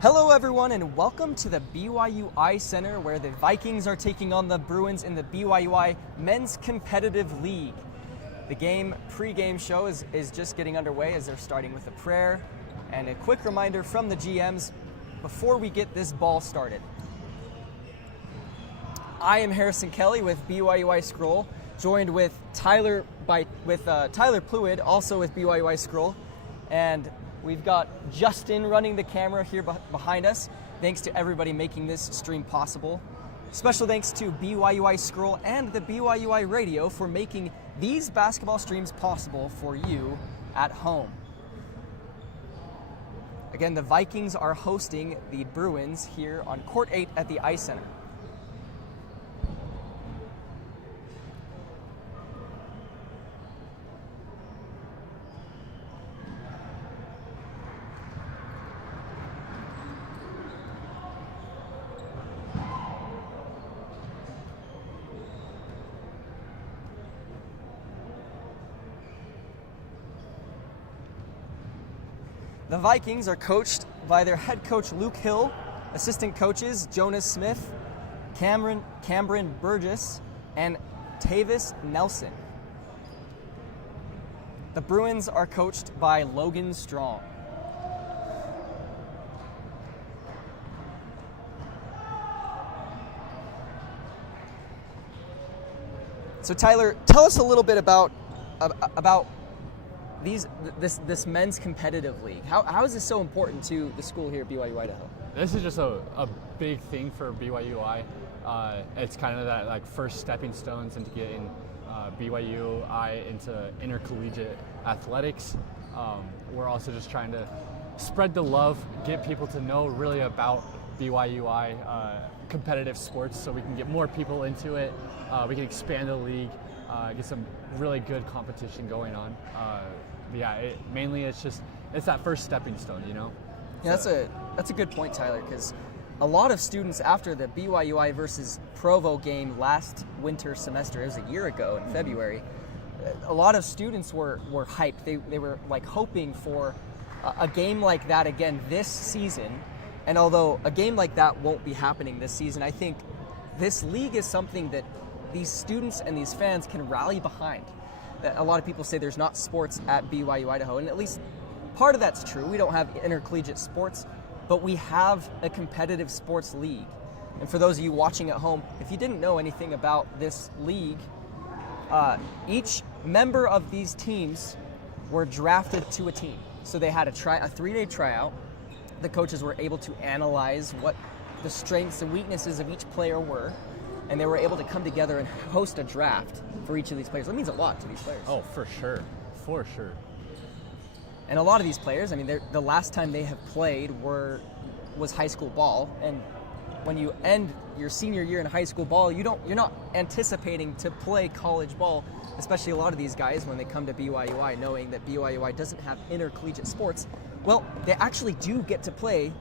Hello everyone and welcome to the BYUI Center where the Vikings are taking on the Bruins in the BYUI Men's Competitive League. The pre-game show is just getting underway as they're starting with a prayer and a quick reminder from the GMs before we get this ball started. I am Harrison Kelly with BYUI Scroll, joined with Tyler Pluid, also with BYUI Scroll, and we've got Justin running the camera here behind us. Thanks to everybody making this stream possible. Special thanks to BYUI Scroll and the BYUI Radio for making these basketball streams possible for you at home. Again, the Vikings are hosting the Bruins here on Court 8 at the Ice Center. The Vikings are coached by their head coach Luke Hill, assistant coaches Jonas Smith, Cameron Burgess, and Tavis Nelson. The Bruins are coached by Logan Strong. So Tyler, tell us a little bit about this men's competitive league. How is this so important to the school here at BYU Idaho? This is just a big thing for BYUI. It's kind of that like first stepping stones into getting BYUI into intercollegiate athletics. We're also just trying to spread the love, get people to know really about BYUI competitive sports so we can get more people into it. We can expand the league, get some really good competition going on. It's that first stepping stone, you know? Yeah, that's a good point, Tyler, because a lot of students after the BYUI versus Provo game last winter semester, it was a year ago in February, a lot of students were hyped. They were like hoping for a game like that again this season. And although a game like that won't be happening this season, I think this league is something that these students and these fans can rally behind. A lot of people say there's not sports at BYU Idaho, and at least part of that's true. We don't have intercollegiate sports, but we have a competitive sports league. And for those of you watching at home, if you didn't know anything about this league, each member of these teams were drafted to a team. So they had a 3-day tryout. The coaches were able to analyze what the strengths and weaknesses of each player were, and they were able to come together and host a draft for each of these players. That means a lot to these players. Oh, for sure. And a lot of these players, I mean, the last time they have played was high school ball, and when you end your senior year in high school ball, you're not anticipating to play college ball, especially a lot of these guys when they come to BYUI knowing that BYUI doesn't have intercollegiate sports. Well, they actually do get to play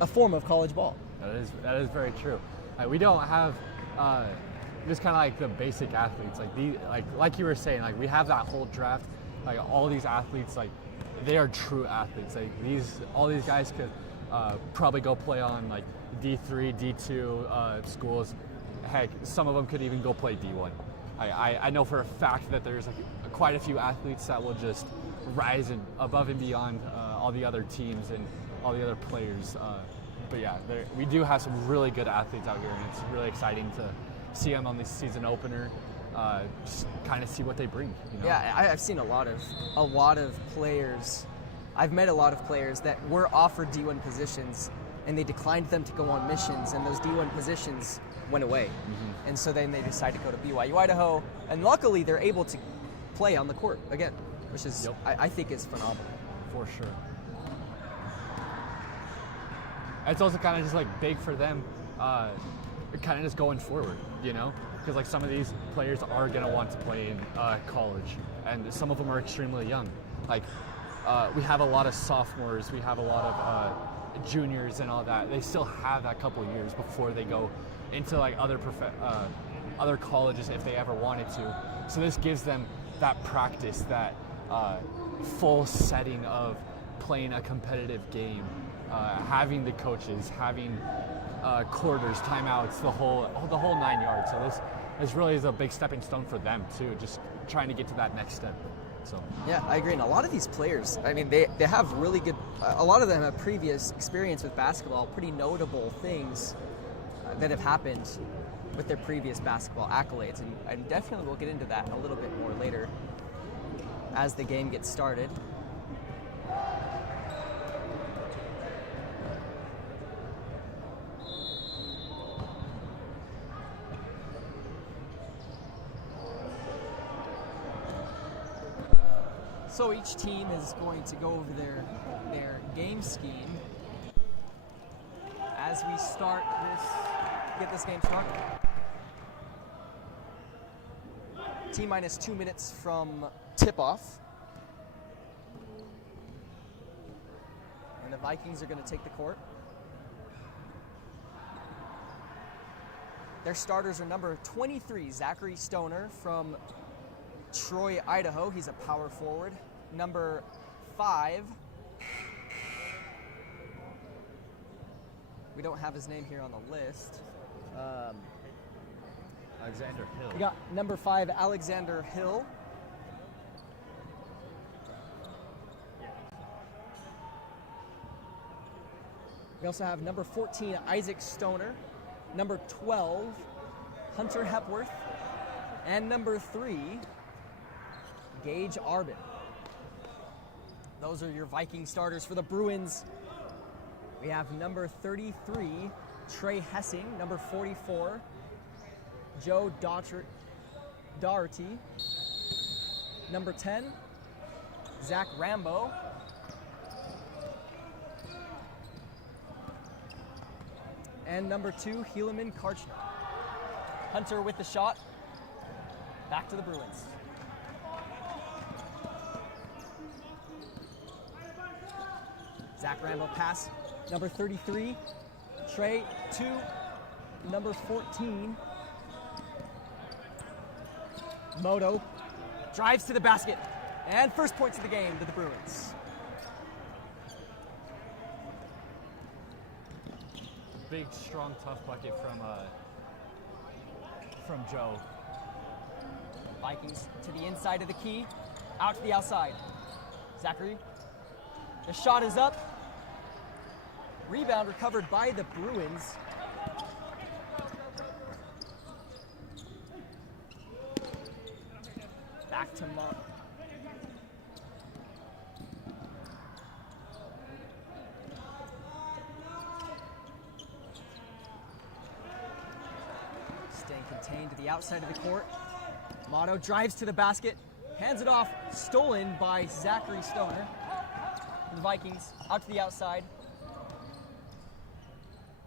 a form of college ball. That is very true. We don't have just kind of like the basic athletes. Like you were saying, like we have that whole draft. Like all these athletes, like they are true athletes. Like all these guys could probably go play on like D3, D2 schools. Heck, some of them could even go play D1. I know for a fact that there's like quite a few athletes that will just rise above and beyond all the other teams and all the other players. But yeah, we do have some really good athletes out here, and it's really exciting to see them on this season opener. Just kind of see what they bring. You know? Yeah, I've seen a lot of players. I've met a lot of players that were offered D1 positions, and they declined them to go on missions, and those D1 positions went away. Mm-hmm. And so then they decided to go to BYU Idaho, and luckily they're able to play on the court again, which is I think is phenomenal. For sure. It's also kind of just like big for them, kind of just going forward, you know, because like some of these players are gonna want to play in college, and some of them are extremely young. Like we have a lot of sophomores, we have a lot of juniors and all that. They still have that couple years before they go into like other colleges if they ever wanted to. So this gives them that practice, that full setting of playing a competitive game, having the coaches, having quarters, timeouts, the whole 9 yards. So this really is a big stepping stone for them too, just trying to get to that next step. So yeah, I agree. And a lot of these players, I mean, they have really good. A lot of them have previous experience with basketball, pretty notable things that have happened with their previous basketball accolades, and definitely we'll get into that a little bit more later as the game gets started. So each team is going to go over their game scheme as we get this game started. T-minus 2 minutes from tip-off. And the Vikings are going to take the court. Their starters are number 23, Zachary Stoner from Troy, Idaho. He's a power forward. Number 5. We don't have his name here on the list. Alexander Hill. We got number 5, Alexander Hill. We also have number 14, Isaac Stoner. Number 12, Hunter Hepworth. And number 3, Gage Arbin. Those are your Viking starters. For the Bruins, we have number 33, Trey Hessing. Number 44, Joe Doherty. Number 10, Zach Rambo. And number 2, Helaman Karchner. Hunter with the shot. Back to the Bruins. Zach Rambo pass. Number 33, Trey to number 14. Moto drives to the basket. And first points of the game to the Bruins. Big, strong, tough bucket from Joe. Vikings to the inside of the key, out to the outside. Zachary, the shot is up. Rebound recovered by the Bruins. Back to Monk. Staying contained to the outside of the court. Motto drives to the basket, hands it off, stolen by Zachary Stoner. The Vikings out to the outside.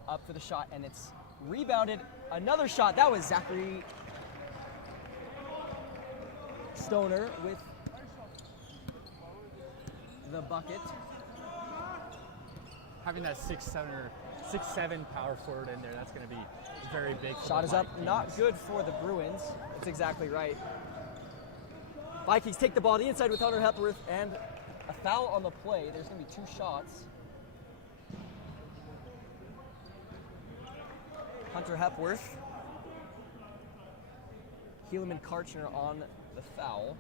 Up for the shot, and it's rebounded. Another shot. That was Zachary Stoner with the bucket. Having that 6'7" power forward in there, that's going to be very big. Shot is up, not good for the Bruins. That's exactly right. Vikings take the ball to the inside with Hunter Hepworth, and a foul on the play. There's going to be 2 shots. Hunter Hepworth. Helaman Karchner on the foul.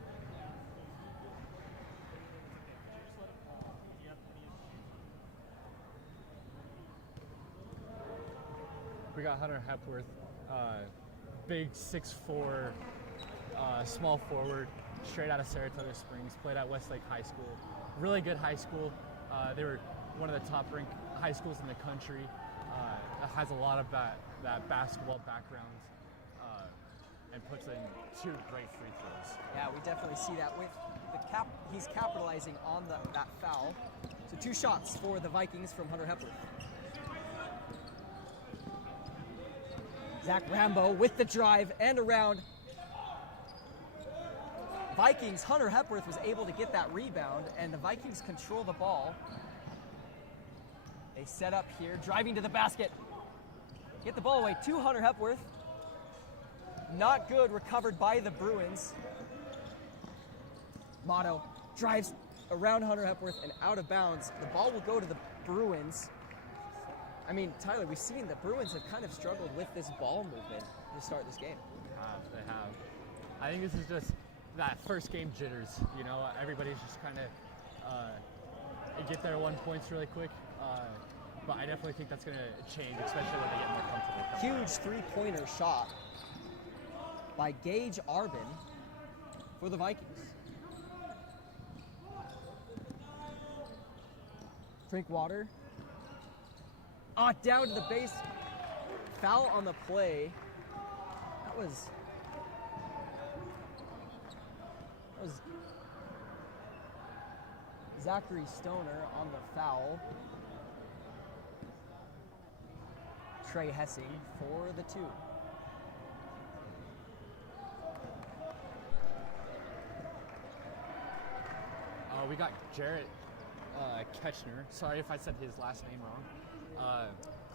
We got Hunter Hepworth, big 6'4", small forward, straight out of Saratoga Springs, played at Westlake High School. Really good high school. They were one of the top-ranked high schools in the country. Has a lot of that basketball background, and puts in 2 great free throws. Yeah, we definitely see that with the he's capitalizing on that foul. So 2 shots for the Vikings from Hunter Hepworth. Zach Rambo with the drive and around. Vikings, Hunter Hepworth was able to get that rebound, and the Vikings control the ball. They set up here, driving to the basket. Get the ball away to Hunter Hepworth. Not good, recovered by the Bruins. Motto drives around Hunter Hepworth and out of bounds. The ball will go to the Bruins. I mean, Tyler, we've seen the Bruins have kind of struggled with this ball movement to start this game. They have. I think this is just that first game jitters. You know, everybody's just kind of get their 1 points really quick. But I definitely think that's going to change, especially when they get more comfortable. Huge three-pointer shot by Gage Arbin for the Vikings. Drink water. Down to the base. Foul on the play. That was Zachary Stoner on the foul. Trey Hessing for the 2. We got Jarrett Ketchner. Sorry if I said his last name wrong.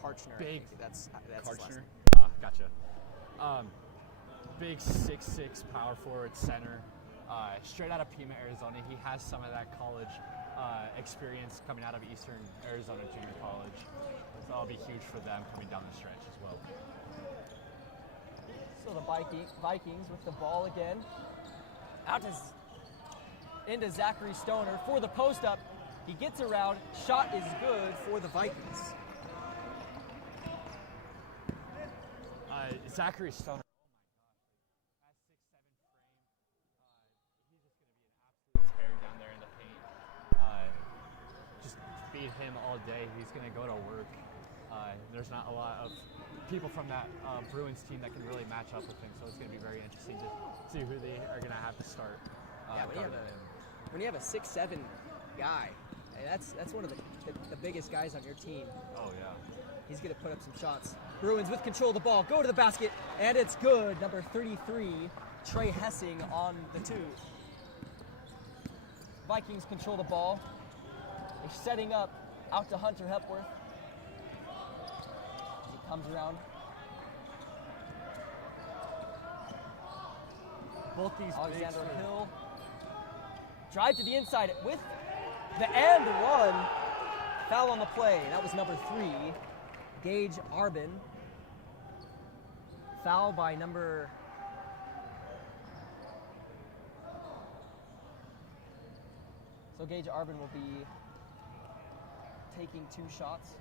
Karchner. Big. That's his last Karchner. name. Gotcha. Big 6'6" power forward center. Straight out of Pima, Arizona. He has some of that college experience coming out of Eastern Arizona Junior College. So that'll be huge for them coming down the stretch as well. So the Vikings with the ball again. Into Zachary Stoner for the post up. He gets around. Shot is good for the Vikings. Zachary Stoner. Feed him all day. He's going to go to work. There's not a lot of people from that Bruins team that can really match up with him, so it's going to be very interesting to see who they are going to have to start. When you have a 6'7" guy, that's one of the biggest guys on your team. Oh, yeah. He's going to put up some shots. Bruins with control of the ball, go to the basket, and it's good. Number 33, Trey Hessing on the 2. Vikings control the ball. They're setting up out to Hunter Hepworth. He comes around. Both these Alexander Hill. Drive to the inside with the and one. Foul on the play. That was number 3, Gage Arbin. Foul by number... So Gage Arbin will be taking 2 shots.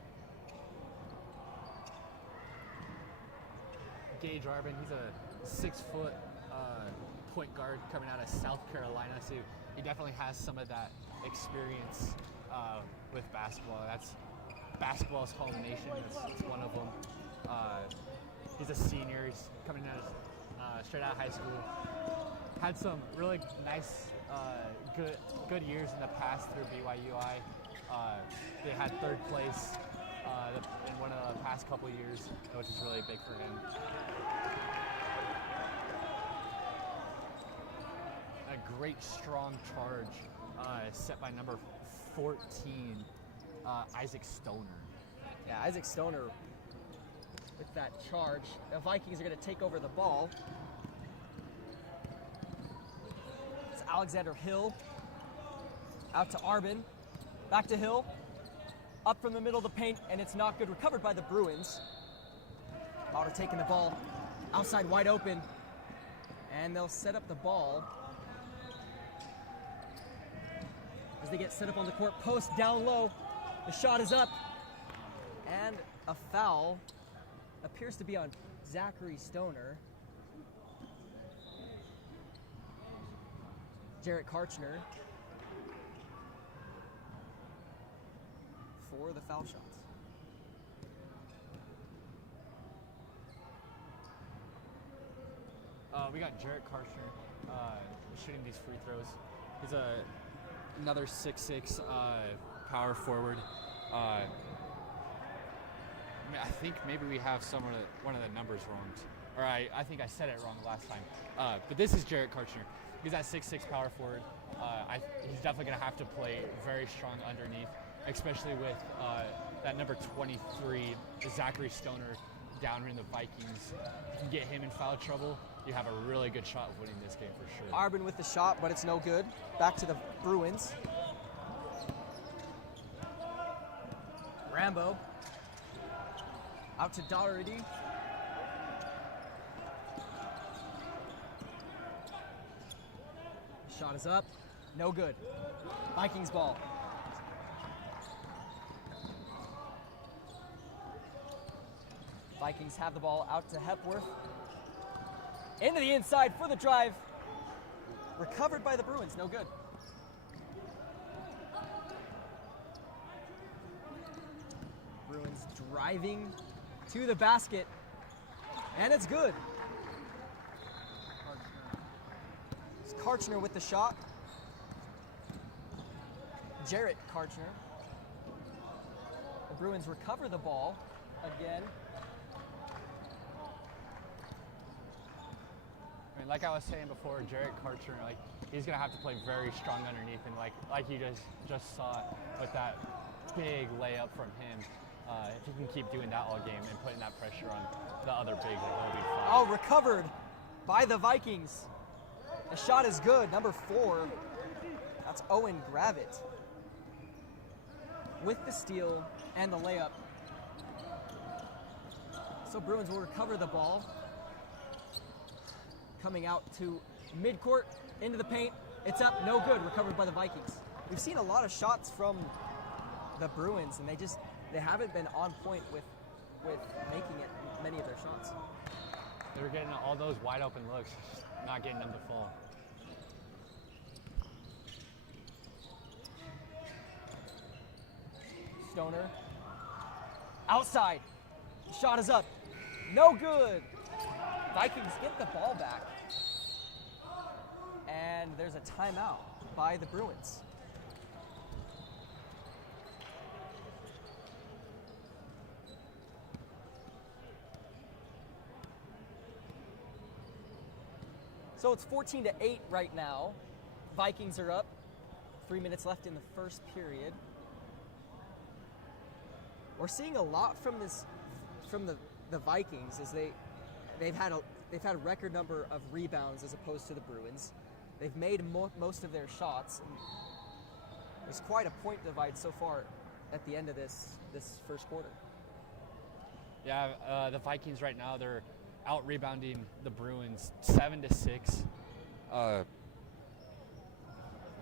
Gage Arbin, he's a 6-foot point guard coming out of South Carolina, so he definitely has some of that experience with basketball. That's basketball's home nation. That's one of them. He's a senior. He's coming out straight out of high school. Had some really nice, good years in the past through BYUI. They had 3rd place in one of the past couple of years, which is really big for him. A great strong charge set by number 14, Isaac Stoner. Yeah, Isaac Stoner with that charge. The Vikings are going to take over the ball. It's Alexander Hill out to Arbin. Back to Hill, up from the middle of the paint, and it's not good. Recovered by the Bruins. Lauder taking the ball outside wide open, and they'll set up the ball as they get set up on the court. Post down low. The shot is up, and a foul appears to be on Zachary Stoner. Jarrett Karchner for the foul shots. We got Jarrett Karchner shooting these free throws. He's another 6'6" power forward. I think maybe we have one of the numbers wrong, or I think I said it wrong last time. But this is Jarrett Karchner. He's that 6'6" power forward. He's definitely going to have to play very strong underneath, especially with that number 23, Zachary Stoner, down here in the Vikings. If you can get him in foul trouble, you have a really good shot of winning this game for sure. Arbin with the shot, but it's no good. Back to the Bruins. Rambo. Out to Doherty. Shot is up. No good. Vikings ball. Vikings have the ball out to Hepworth. Into the inside for the drive. Recovered by the Bruins. No good. Bruins driving to the basket. And it's good. It's Karchner with the shot. Jarrett Karchner. The Bruins recover the ball again. I mean, like I was saying before, Jarrett Karchner, like he's gonna have to play very strong underneath, and like you just saw with that big layup from him. If he can keep doing that all game and putting that pressure on the other bigs, he'll be fine. Oh, recovered by the Vikings. The shot is good. Number 4. That's Owen Gravitt with the steal and the layup. So Bruins will recover the ball. Coming out to midcourt, into the paint. It's up, no good, recovered by the Vikings. We've seen a lot of shots from the Bruins, and they haven't been on point with making it many of their shots. They were getting all those wide open looks, just not getting them to fall. Stoner. Outside. Shot is up. No good. Vikings get the ball back. And there's a timeout by the Bruins. So it's 14-8 right now. Vikings are up. 3 minutes left in the first period. We're seeing a lot from the Vikings as they've had a record number of rebounds as opposed to the Bruins. They've made most of their shots. And there's quite a point divide so far at the end of this first quarter. Yeah, the Vikings right now, they're out rebounding the Bruins 7-6.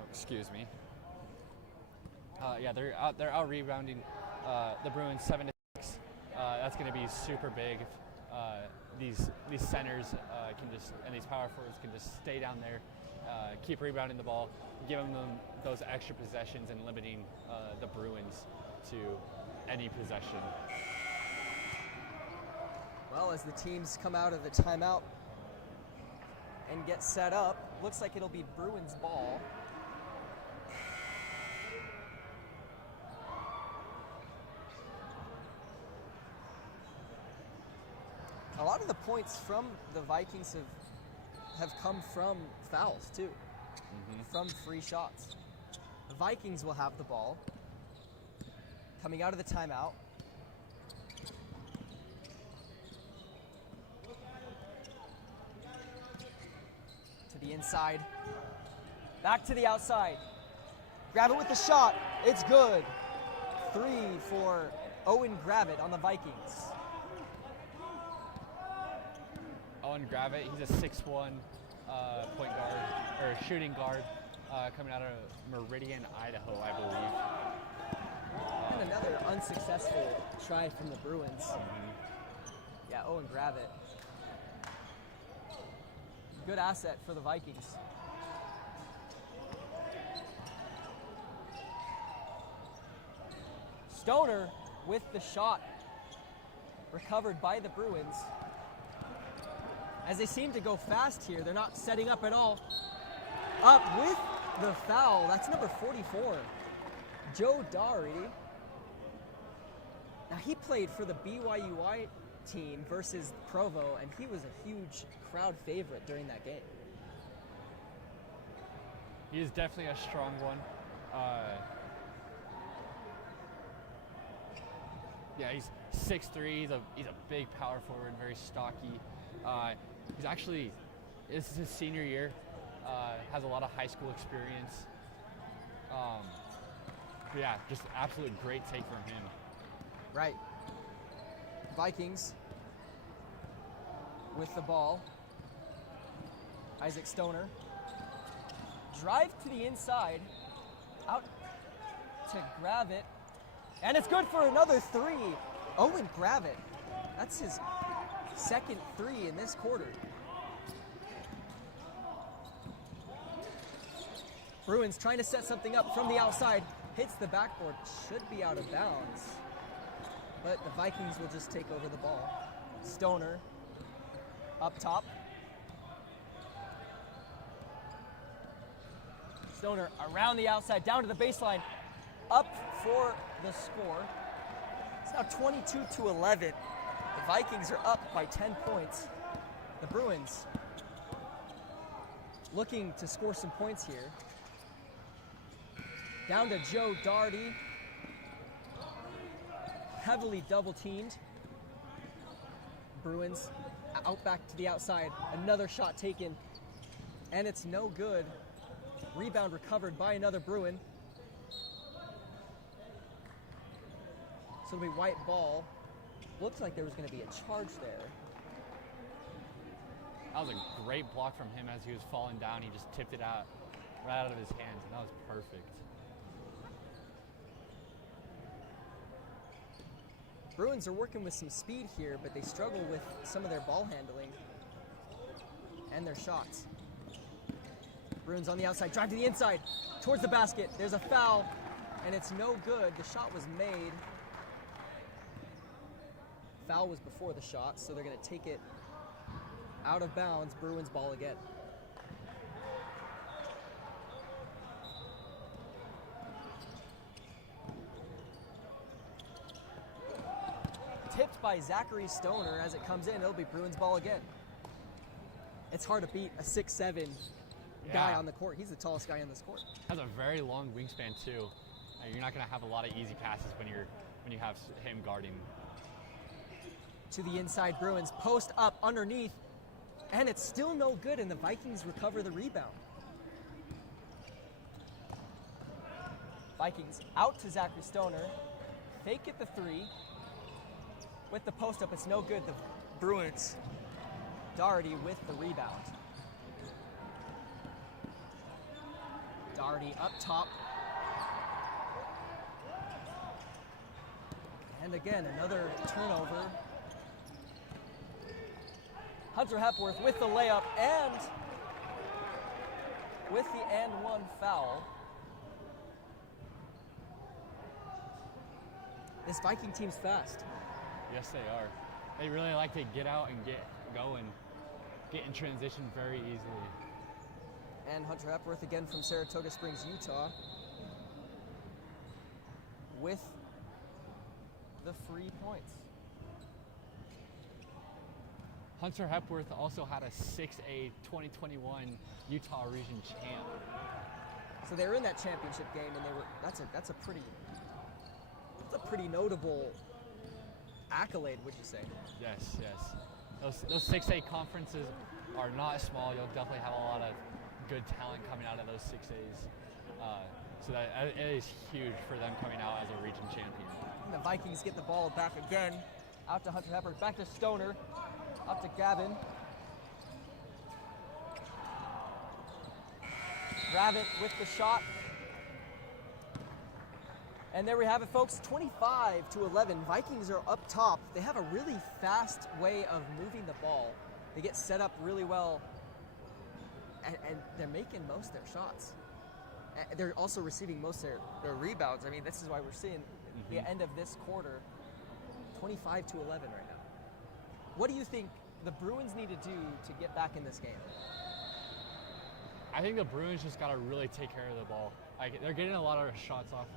Excuse me. Yeah, they're out rebounding the Bruins 7-6. That's going to be super big if these centers and these power forwards can just stay down there, keep rebounding the ball, giving them those extra possessions and limiting the Bruins to any possession. Well, as the teams come out of the timeout and get set up, looks like it'll be Bruins ball. A lot of the points from the Vikings have come from fouls too, from free shots. The Vikings will have the ball coming out of the timeout. To the inside, back to the outside. Grab it with the shot. It's good. 3 for Owen Gravitt on the Vikings. Owen Gravitt, he's a 6'1" point guard, or shooting guard, coming out of Meridian, Idaho, I believe. And another unsuccessful try from the Bruins. Yeah, Owen Gravitt. Good asset for the Vikings. Stoner with the shot. Recovered by the Bruins. As they seem to go fast here, they're not setting up at all. Up with the foul. That's number 44, Joe Doherty. Now he played for the BYUI team versus Provo, and he was a huge crowd favorite during that game. He is definitely a strong one. Yeah, he's 6'3". He's a big power forward, very stocky. He's actually, this is his senior year. Has a lot of high school experience. Yeah, just absolute great take from him. Right. Vikings with the ball. Isaac Stoner. Drive to the inside. Out to Gravett. And it's good for another three. Owen Gravett. That's his second three in this quarter. Bruins trying to set something up from the outside. Hits the backboard. Should be out of bounds. But the Vikings will just take over the ball. Stoner up top. Stoner around the outside, down to the baseline, up for the score. It's now 22-11. The Vikings are up by 10 points. The Bruins looking to score some points here. Down to Joe Daugherty. Heavily double teamed. Bruins out back to the outside. Another shot taken. And it's no good. Rebound recovered by another Bruin. So it'll be white ball. Looks like there was going to be a charge there. That was a great block from him as he was falling down. He just tipped it out right out of his hands, and that was perfect. Bruins are working with some speed here, but they struggle with some of their ball handling and their shots. Bruins on the outside, drive to the inside, towards the basket. There's a foul, and it's no good. The shot was made. Foul was before the shot, so they're going to take it out of bounds. Bruins ball again. Tipped by Zachary Stoner as it comes in. It'll be Bruins ball again. It's hard to beat a 6'7" guy on the court. He's the tallest guy on this court. Has a very long wingspan too. You're not going to have a lot of easy passes when you have him guarding. To the inside, Bruins post up underneath, and it's still no good, and the Vikings recover the rebound. Vikings out to Zachary Stoner. Fake it the three. With the post up, it's no good. The Bruins, Daugherty with the rebound. Daugherty up top. And again, another turnover. Hunter Hepworth with the layup and with the and one foul. This Viking team's fast. Yes, they are. They really like to get out and get going, get in transition very easily. And Hunter Hepworth again from Saratoga Springs, Utah, with the free points. Hunter Hepworth also had a 6A 2021 Utah Region champ. So they were in that championship game, and that's a pretty notable accolade, would you say? Yes. Those 6A conferences are not small. You'll definitely have a lot of good talent coming out of those 6As. So that it is huge for them coming out as a region champion. And the Vikings get the ball back again. Out to Hunter Hepworth, back to Stoner, up to Gavin. Gravett with the shot. And there we have it, folks, 25-11. Vikings are up top. They have a really fast way of moving the ball. They get set up really well, and they're making most of their shots. They're also receiving most of their rebounds. I mean, this is why we're seeing the end of this quarter, 25-11 right now. What do you think the Bruins need to do to get back in this game? I think the Bruins just got to really take care of the ball. Like, they're getting a lot of shots off,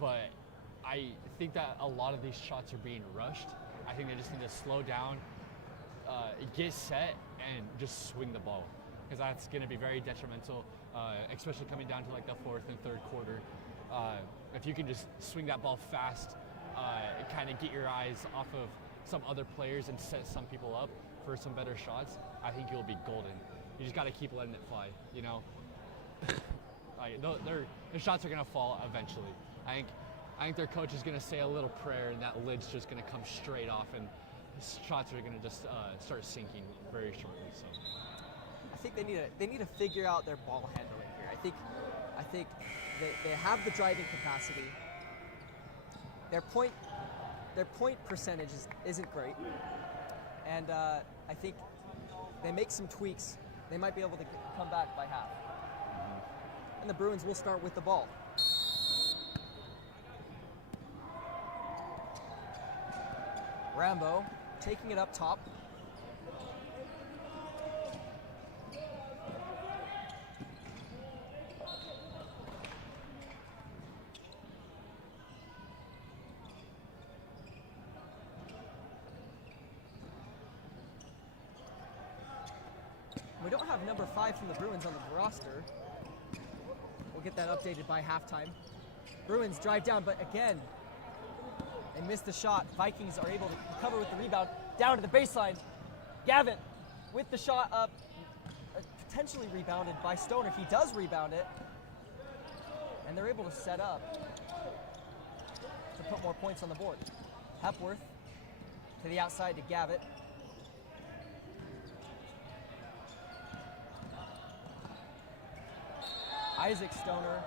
but I think that a lot of these shots are being rushed. I think they just need to slow down, get set, and just swing the ball, because that's going to be very detrimental, especially coming down to like the fourth and third quarter. If you can just swing that ball fast, kind of get your eyes off of some other players and set some people up for some better shots, I think you'll be golden. You just got to keep letting it fly, Like, their shots are going to fall eventually. I think I think their coach is going to say a little prayer, and that lid's just going to come straight off, and shots are going to just start sinking very shortly. So I think they need to figure out their ball handling here. I think they have the driving capacity. Their point percentage isn't great, and I think they make some tweaks. They might be able to come back by half. And the Bruins will start with the ball. Rambo taking it up top. We don't have number 5 from the Bruins on the roster. We'll get that updated by halftime. Bruins drive down, but again, they missed the shot. Vikings are able to recover with the rebound down to the baseline. Gavin with the shot up, potentially rebounded by Stoner. He does rebound it, and they're able to set up to put more points on the board. Hepworth to the outside to Gavitt. Isaac Stoner.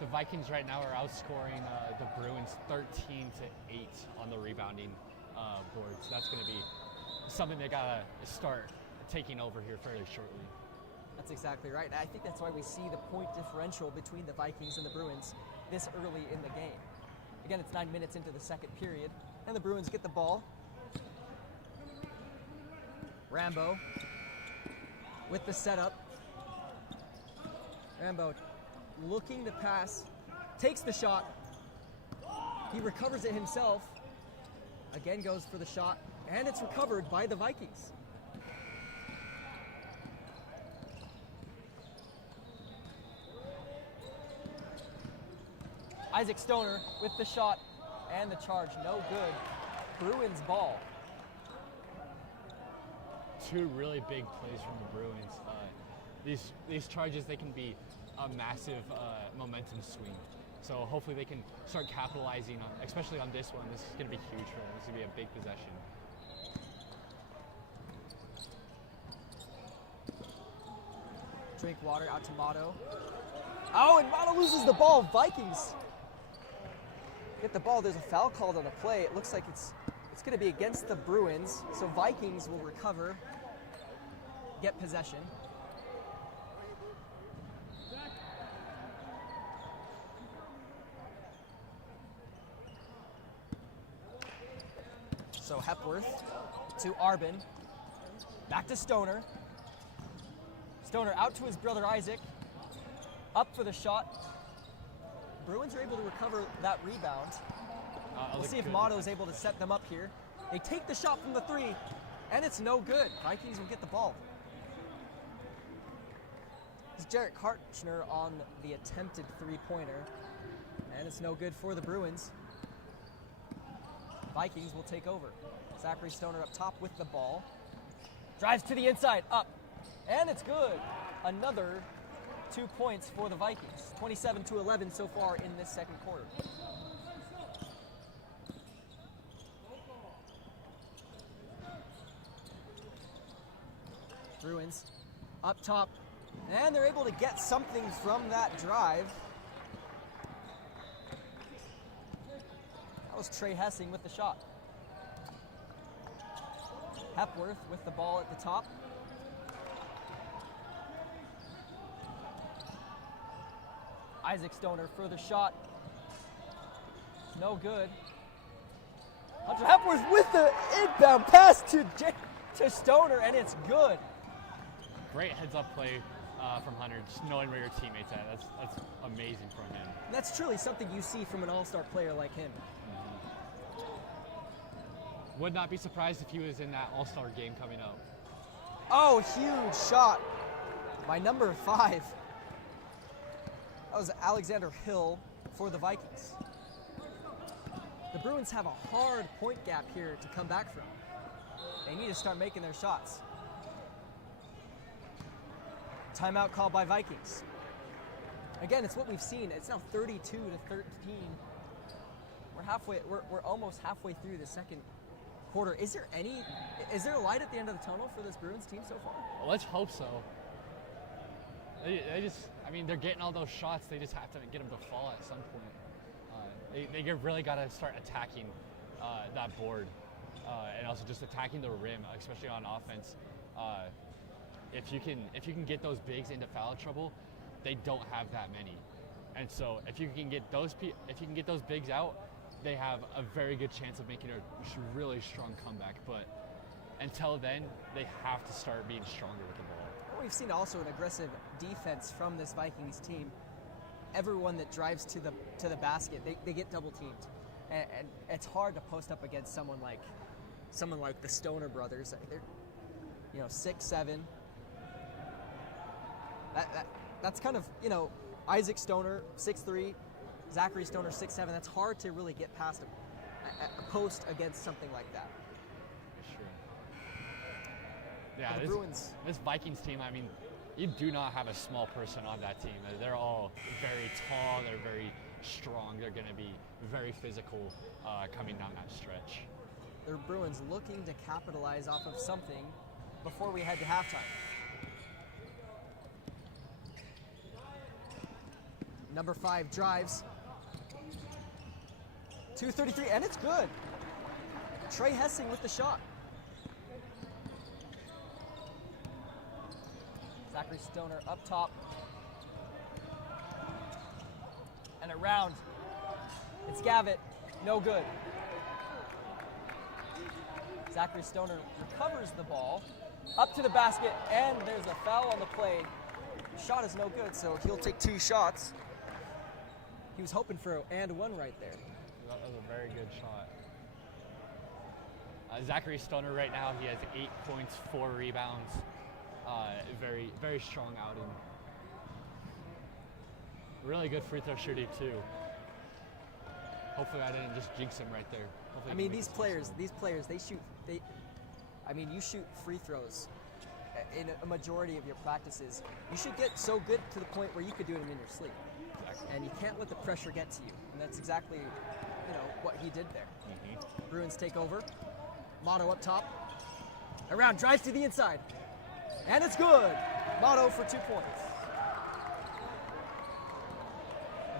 The Vikings right now are outscoring the Bruins 13-8 on the rebounding boards. That's going to be something they got to start taking over here fairly shortly. That's exactly right. I think that's why we see the point differential between the Vikings and the Bruins this early in the game. Again, it's 9 minutes into the second period, and the Bruins get the ball. Rambo with the setup. Rambo looking to pass, takes the shot. He recovers it himself. Again goes for the shot, and it's recovered by the Vikings. Isaac Stoner with the shot and the charge, no good. Bruins ball. Two really big plays from the Bruins. These charges, they can be a massive momentum swing. So hopefully they can start capitalizing on, especially on this one. This is going to be huge for them. This is going to be a big possession. Drink water out to Motto. Oh, and Motto loses the ball. Vikings get the ball. There's a foul called on the play. It looks like it's going to be against the Bruins. So Vikings will recover, get possession. So Hepworth to Arbin. Back to Stoner. Stoner out to his brother Isaac. Up for the shot. Bruins are able to recover that rebound. We'll see if Motto is able to set them up here. They take the shot from the 3, and it's no good. Vikings will get the ball. It's Jarrett Karchner on the attempted 3-pointer, and it's no good for the Bruins. Vikings will take over. Zachary Stoner up top with the ball. Drives to the inside, up, and it's good. Another 2 points for the Vikings. 27-11 so far in this second quarter. Bruins up top, and they're able to get something from that drive. That was Trey Hessing with the shot. Hepworth with the ball at the top. Isaac Stoner for the shot. No good. Hunter Hepworth with the inbound pass to Stoner, and it's good. Great heads-up play from Hunter, just knowing where your teammate's at. That's amazing from him. And that's truly something you see from an all-star player like him. Would not be surprised if he was in that all-star game coming up. Oh, huge shot by number 5. That was Alexander Hill for the Vikings. The Bruins have a hard point gap here to come back from. They need to start making their shots. Timeout called by Vikings. Again, it's what we've seen. It's now 32-13. We're almost halfway through the second quarter. Is there a light at the end of the tunnel for this Bruins team so far? Well, let's hope so. They're getting all those shots. They just have to get them to fall at some point. They really got to start attacking that board and also just attacking the rim, especially on offense. If you can get those bigs into foul trouble, they don't have that many, and so if you can get those bigs out, they have a very good chance of making a really strong comeback. But until then, they have to start being stronger with the ball. We've seen also an aggressive defense from this Vikings team. Everyone that drives to the basket, they get double teamed, and it's hard to post up against someone like the Stoner brothers. They're 6'7". That's kind of Isaac Stoner 6'3", Zachary Stoner 6'7". That's hard to really get past a post against something like that. For sure. Yeah, this Vikings team, you do not have a small person on that team. They're all very tall. They're very strong. They're going to be very physical coming down that stretch. The Bruins looking to capitalize off of something before we head to halftime. Number 5 drives. 2:33, and it's good. Trey Hessing with the shot. Zachary Stoner up top. And around. It's Gavitt. No good. Zachary Stoner recovers the ball. Up to the basket, and there's a foul on the play. The shot is no good, so he'll take 2 shots. He was hoping for an and one right there. That was a very good shot. Zachary Stoner right now, he has 8 points, 4 rebounds. Very, very strong outing. Really good free throw shooting too. Hopefully I didn't just jinx him right there. Hopefully these players, you shoot free throws in a majority of your practices. You should get so good to the point where you could do them in your sleep. Exactly. And you can't let the pressure get to you. And that's exactly, what he did there. Mm-hmm. Bruins take over. Motto up top. Around, drives to the inside. And it's good. Motto for 2 points.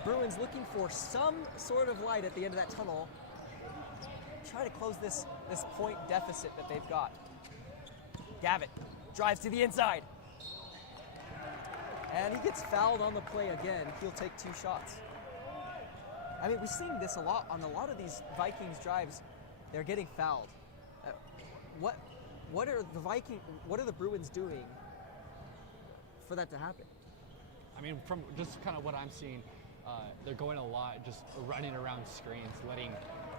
Bruins looking for some sort of light at the end of that tunnel. Try to close this point deficit that they've got. Gavitt drives to the inside. And he gets fouled on the play again. He'll take 2 shots. We're seeing this a lot on a lot of these Vikings drives. They're getting fouled. What are the Bruins doing for that to happen? From just kind of what I'm seeing, they're going a lot, just running around screens,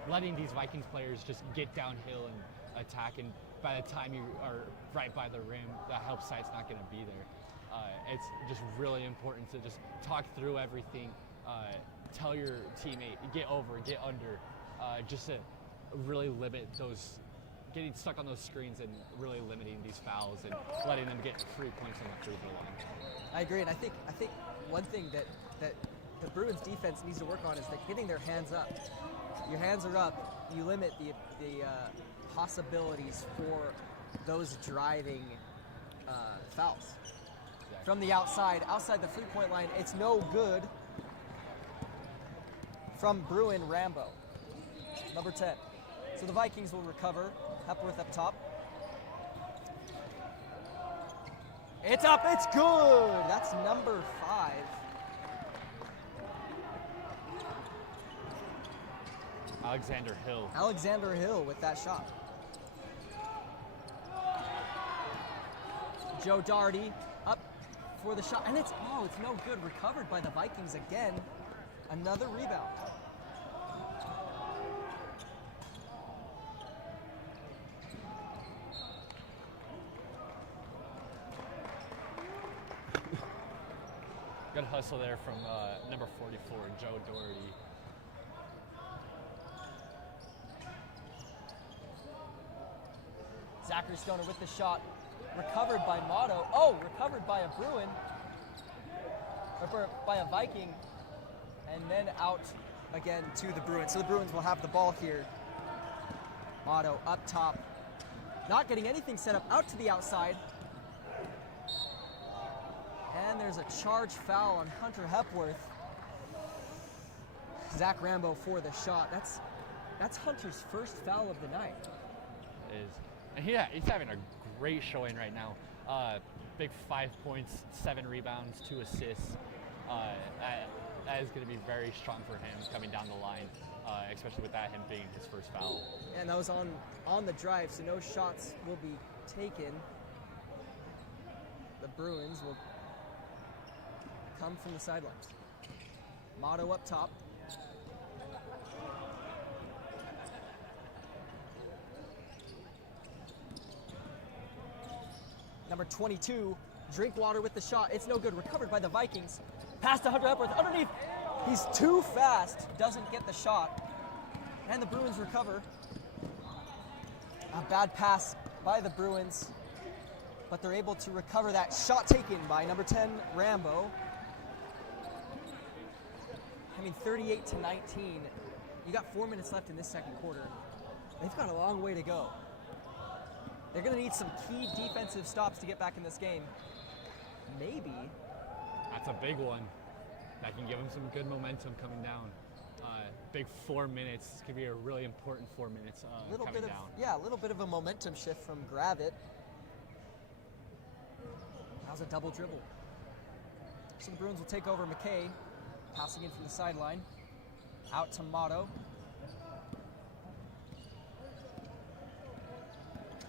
letting these Vikings players just get downhill and attack. And by the time you are right by the rim, the help side's not going to be there. It's just really important to just talk through everything, tell your teammate, get over, get under, just to really limit those, getting stuck on those screens and really limiting these fouls and letting them get 3 points on the free throw line. I agree, and I think one thing that the Bruins defense needs to work on is that getting their hands up. Your hands are up, you limit the possibilities for those driving fouls. Exactly. From the outside the 3-point line, it's no good. From Bruin Rambo, number 10. So the Vikings will recover. Hepworth up top. It's up, it's good! That's number 5. Alexander Hill with that shot. Joe Doherty up for the shot, and it's no good. Recovered by the Vikings again. Another rebound. Good hustle there from number 44, Joe Doherty. Zachary Stoner with the shot. Recovered by Motto. Oh, recovered by a Bruin. by a Viking, and then out again to the Bruins. So the Bruins will have the ball here. Otto up top, not getting anything set up, out to the outside. And there's a charge foul on Hunter Hepworth. Zach Rambo for the shot. That's Hunter's first foul of the night. It is. And he's having a great showing right now. Big 5 points, 7 rebounds, 2 assists. That is going to be very strong for him coming down the line, especially with that him being his first foul. And that was on the drive, so no shots will be taken. The Bruins will come from the sidelines. Motto up top. Number 22, Drinkwater with the shot. It's no good. Recovered by the Vikings. Pass to Hunter Hepworth underneath. He's too fast. Doesn't get the shot. And the Bruins recover. A bad pass by the Bruins, but they're able to recover that shot taken by number 10, Rambo. I mean, 38-19. You got 4 minutes left in this second quarter. They've got a long way to go. They're going to need some key defensive stops to get back in this game. Maybe. That's a big one. That can give them some good momentum coming down. Big 4 minutes. This could be a really important 4 minutes coming down. Yeah, a little bit of a momentum shift from Gravett. That was a double dribble. So the Bruins will take over McKay, passing in from the sideline. Out to Motto.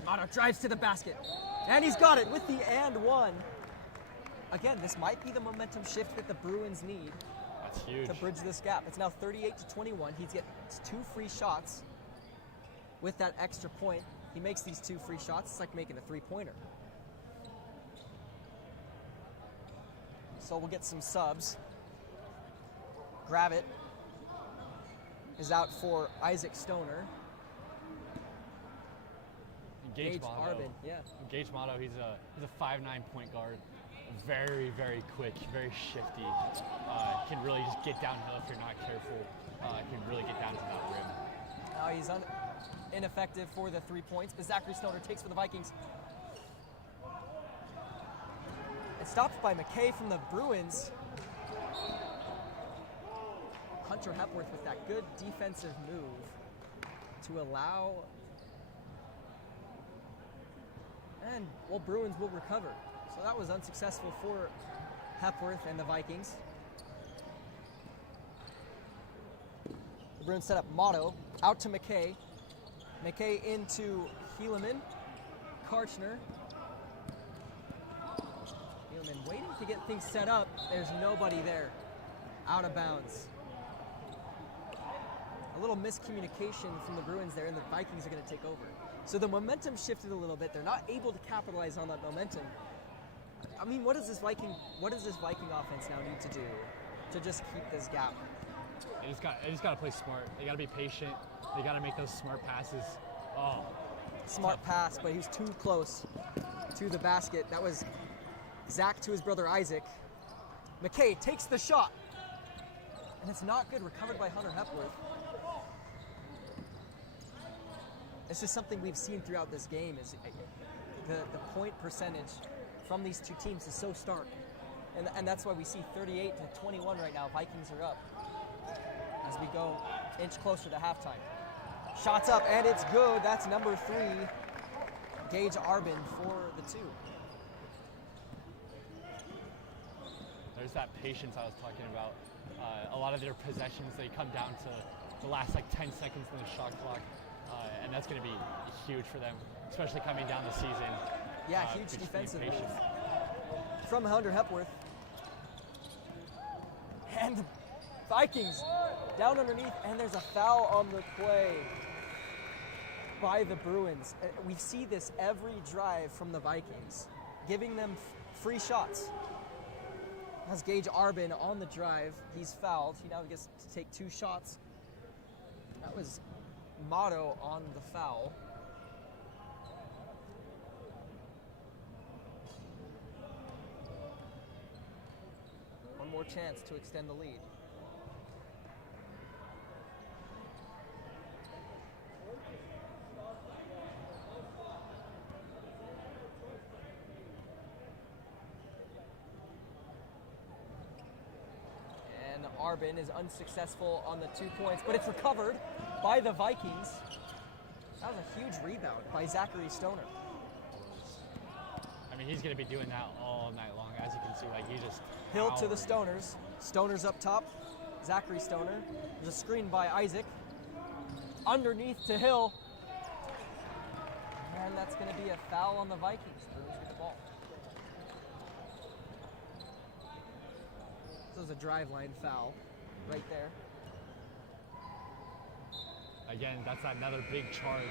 Motto drives to the basket, and he's got it with the and one. Again, this might be the momentum shift that the Bruins need. That's huge. To bridge this gap. It's now 38-21. He gets 2 free shots with that extra point. He makes these 2 free shots. It's like making a 3-pointer. So we'll get some subs. Gravett is out for Isaac Stoner. Gage Arbin, yeah. Gage Motto, he's a 5'9" point guard. Very, very quick, very shifty. Can really just get downhill if you're not careful. Can really get down to that rim. Now he's ineffective for the 3 points, but Zachary Stoner takes for the Vikings. It's stopped by McKay from the Bruins. Hunter Hepworth with that good defensive move to allow. And, well, Bruins will recover. So that was unsuccessful for Hepworth and the Vikings. The Bruins set up Motto, out to McKay. McKay into Helaman. Karchner. Helaman waiting to get things set up. There's nobody there. Out of bounds. A little miscommunication from the Bruins there, and the Vikings are going to take over. So the momentum shifted a little bit. They're not able to capitalize on that momentum. I mean, what does this Viking offense now need to do to just keep this gap? They just got to play smart. They got to be patient. They got to make those smart passes. Oh, smart pass, but he was too close to the basket. That was Zach to his brother Isaac. McKay takes the shot, and it's not good. Recovered by Hunter Hepworth. It's just something we've seen throughout this game is the point percentage from these two teams is so stark. And that's why we see 38-21 right now. Vikings are up as we go inch closer to halftime. Shots up, and it's good. That's number 3, Gage Arbin for the 2. There's that patience I was talking about. A lot of their possessions, they come down to the last 10 seconds in the shot clock. And that's going to be huge for them, especially coming down the season. Yeah, huge defensive move from Hunter Hepworth. And the Vikings down underneath, and there's a foul on the play by the Bruins. We see this every drive from the Vikings, giving them free shots. Has Gage Arbin on the drive. He's fouled. He now gets to take 2 shots. That was Motto on the foul. more chance to extend the lead. And Arbin is unsuccessful on the 2 points, but it's recovered by the Vikings. That was a huge rebound by Zachary Stoner. I mean, he's going to be doing that all night long. As you can see, like, he just... Hill to the Stoners. Stoners up top. Zachary Stoner. There's a screen by Isaac. Underneath to Hill. And that's going to be a foul on the Vikings. Bruins get the ball. This was a drive line foul right there. Again, that's another big charge.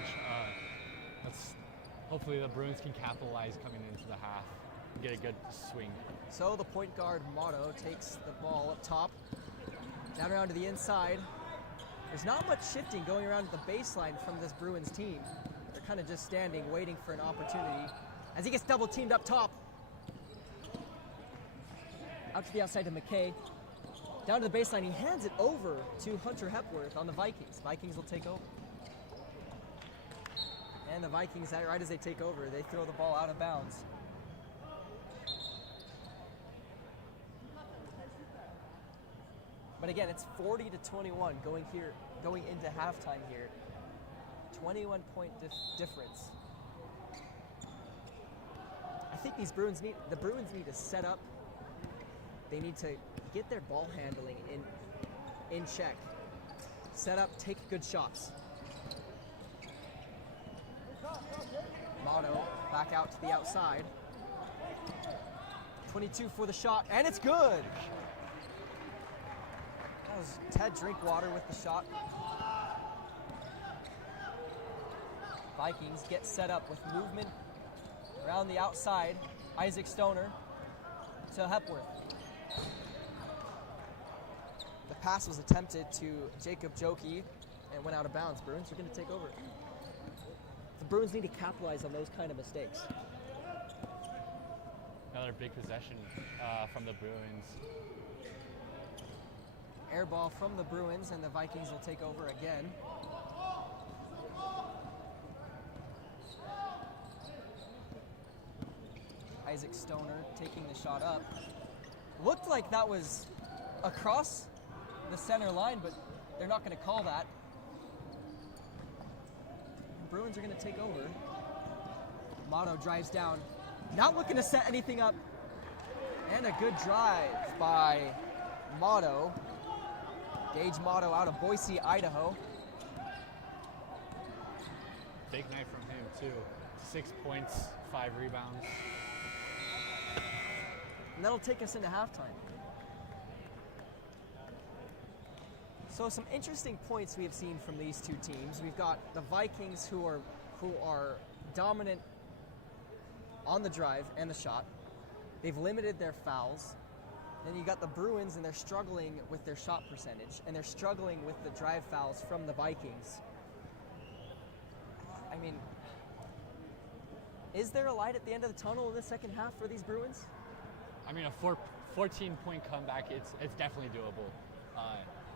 Hopefully the Bruins can capitalize coming into the half and get a good swing. So the point guard, Motto, takes the ball up top, down around to the inside. There's not much shifting going around the baseline from this Bruins team. They're kind of just standing, waiting for an opportunity. As he gets double teamed up top. Out to the outside to McKay. Down to the baseline, he hands it over to Hunter Hepworth on the Vikings. Vikings will take over. And the Vikings, right as they take over, they throw the ball out of bounds. But again, it's 40-21 going into halftime here. 21-point difference. I think the Bruins need to set up. They need to get their ball handling in check. Set up, take good shots. Motto back out to the outside. 22 for the shot, and it's good. That was Ted Drinkwater with the shot. Vikings get set up with movement around the outside. Isaac Stoner to Hepworth. The pass was attempted to Jacob Jokey and went out of bounds. Bruins are going to take over. The Bruins need to capitalize on those kind of mistakes. Another big possession from the Bruins. Air ball from the Bruins, and the Vikings will take over again. Isaac Stoner taking the shot up. Looked like that was across the center line, but they're not going to call that. Bruins are going to take over. Motto drives down, not looking to set anything up. And a good drive by Motto. Gage Motto out of Boise, Idaho. Big night from him too. 6 points, 5 rebounds. And that'll take us into halftime. So some interesting points we have seen from these two teams. We've got the Vikings who are dominant on the drive and the shot. They've limited their fouls. Then you got the Bruins, and they're struggling with their shot percentage, and they're struggling with the drive fouls from the Vikings. I mean, is there a light at the end of the tunnel in the second half for these Bruins? I mean, a 14-point comeback, it's definitely doable.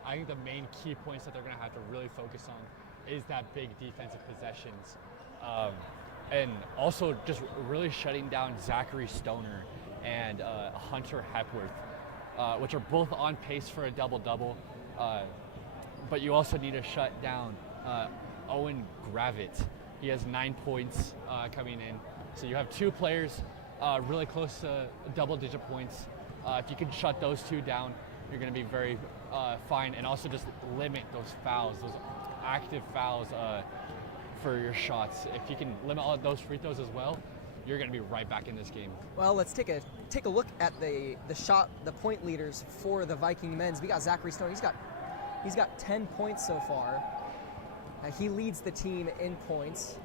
I think the main key points that they're going to have to really focus on is that big defensive possessions. And also just really shutting down Zachary Stoner and Hunter Hepworth, which are both on pace for a double-double. But you also need to shut down Owen Gravitt. He has 9 points coming in. So you have 2 players really close to double-digit points. If you can shut those 2 down, you're going to be very fine, and also just limit those fouls, those active fouls for your shots. If you can limit all those free throws as well, you're going to be right back in this game. Well, let's take a look at the point leaders for the Viking men's. We got Zachary Stone. He's got 10 points so far. He leads the team in points.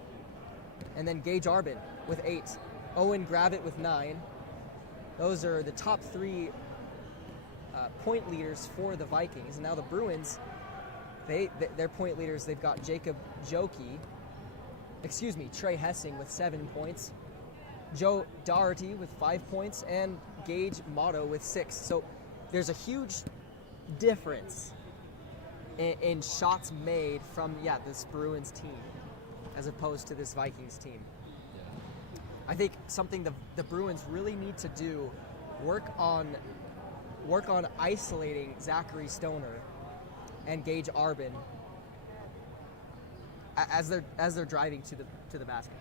And then Gage Arbin with 8. Owen Gravitt with 9. Those are the top 3 point leaders for the Vikings. And now the Bruins, their point leaders, they've got Trey Hessing with 7 points, Joe Doherty with 5 points, and Gage Motto with 6. So there's a huge difference in shots made from this Bruins team as opposed to this Vikings team. I think something the Bruins really need to do, work on isolating Zachary Stoner and Gage Arbin as they're driving to the basket.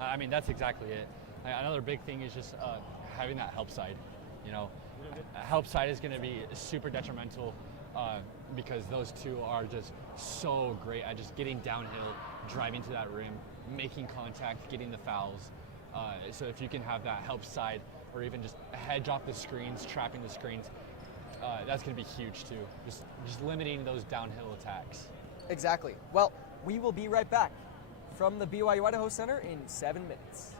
I mean, that's exactly it. Another big thing is just having that help side. You know, help side is going to be super detrimental because those two are just so great at just getting downhill, driving to that rim, making contact, getting the fouls. So if you can have that help side, or even just hedge off the screens, trapping the screens, that's going to be huge too. Just limiting those downhill attacks. Exactly. Well, we will be right back from the BYU Idaho Center in 7 minutes.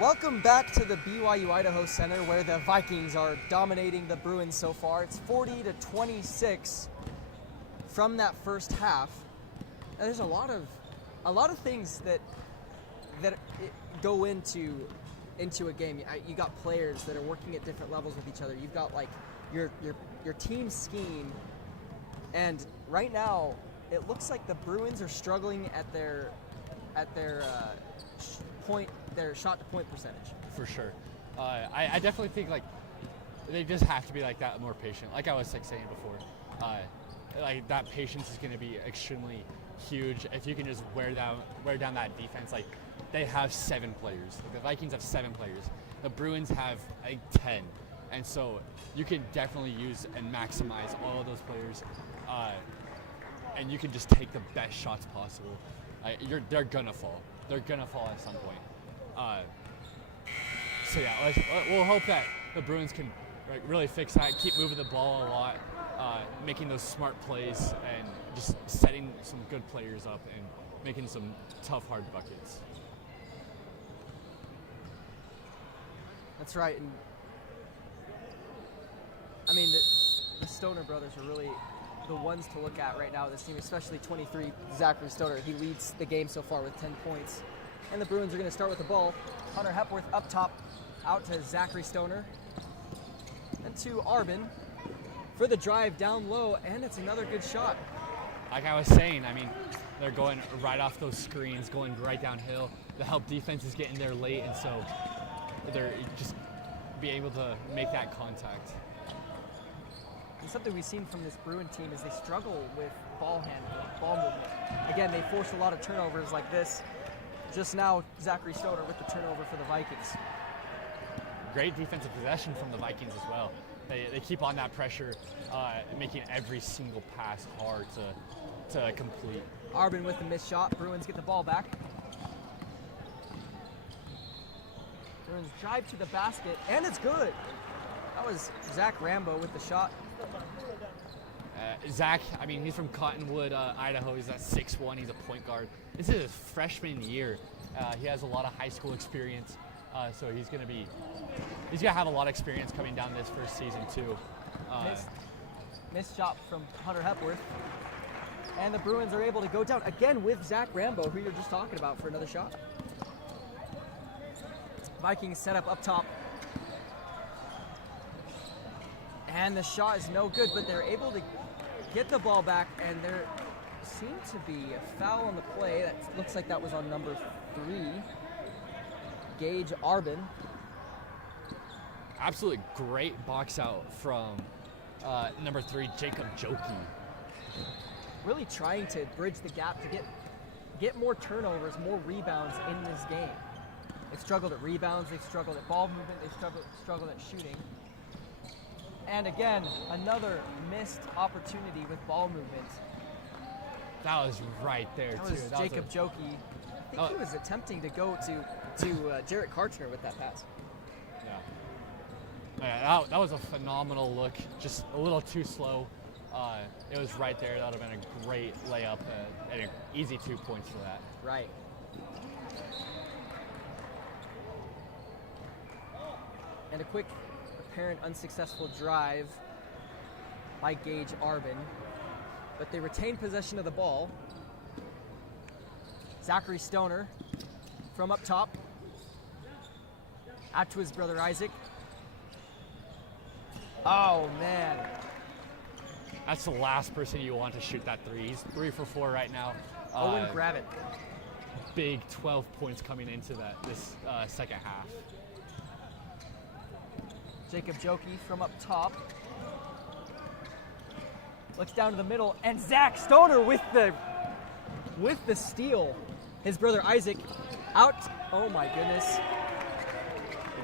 Welcome back to the BYU Idaho Center, where the Vikings are dominating the Bruins so far. It's 40-26 from that first half. And there's a lot of things that go into a game. You got players that are working at different levels with each other. You've got like your team scheme, and right now it looks like the Bruins are struggling at their shot to point percentage. For sure. I definitely think like they just have to be like that, more patient. Like I was like saying before, like that patience is going to be extremely huge if you can just wear down that defense. Like they have 7 players. Like, the Vikings have 7 players. The Bruins have like 10, and so you can definitely use and maximize all of those players, and you can just take the best shots possible. They're gonna fall. They're gonna fall at some point. So yeah, we'll hope that the Bruins can really fix that, keep moving the ball a lot, making those smart plays, and just setting some good players up and making some tough, hard buckets. That's right. And I mean, the Stoner brothers are really the ones to look at right now. This team, especially 23, Zachary Stoner. He leads the game so far with 10 points. And the Bruins are going to start with the ball. Hunter Hepworth up top, out to Zachary Stoner. And to Arbin for the drive down low, and it's another good shot. Like I was saying, I mean, they're going right off those screens, going right downhill. The help defense is getting there late, and so they're just be able to make that contact. And something we've seen from this Bruin team is they struggle with ball handling, ball movement. Again, they force a lot of turnovers like this. Just now, Zachary Stoner with the turnover for the Vikings. Great defensive possession from the Vikings as well. They keep on that pressure, making every single pass hard to complete. Arbin with the missed shot. Bruins get the ball back. Bruins drive to the basket, and it's good. That was Zach Rambo with the shot. Zach, I mean, he's from Cottonwood, Idaho. He's at 6'1". He's a point guard. This is his freshman year. He has a lot of high school experience, so he's gonna have a lot of experience coming down this first season too. Missed shot from Hunter Hepworth, and the Bruins are able to go down again with Zach Rambo, who you're just talking about, for another shot. Vikings set up top. And the shot is no good, but they're able to get the ball back, and there seemed to be a foul on the play. That looks like that was on number 3, Gage Arbin. Absolutely great box out from number 3, Jacob Joki. Really trying to bridge the gap to get more turnovers, more rebounds in this game. They've struggled at rebounds, they've struggled at ball movement, they've struggled at shooting. And again, another missed opportunity with ball movement. That was right there, that too. Was Jacob Joki. I think he was attempting to go to Jarrett Karchner with that pass. Yeah, that was a phenomenal look. Just a little too slow. It was right there. That would have been a great layup and an easy 2 points for that. Right. And a quick, apparent unsuccessful drive by Gage Arbin, but they retain possession of the ball. Zachary Stoner from up top, out to his brother Isaac. Oh man. That's the last person you want to shoot that 3. He's 3 for 4 right now. Owen Gravett. Big 12 points coming into this second half. Jacob Joki from up top. Looks down to the middle, and Zach Stoner with the steal. His brother Isaac out. Oh my goodness.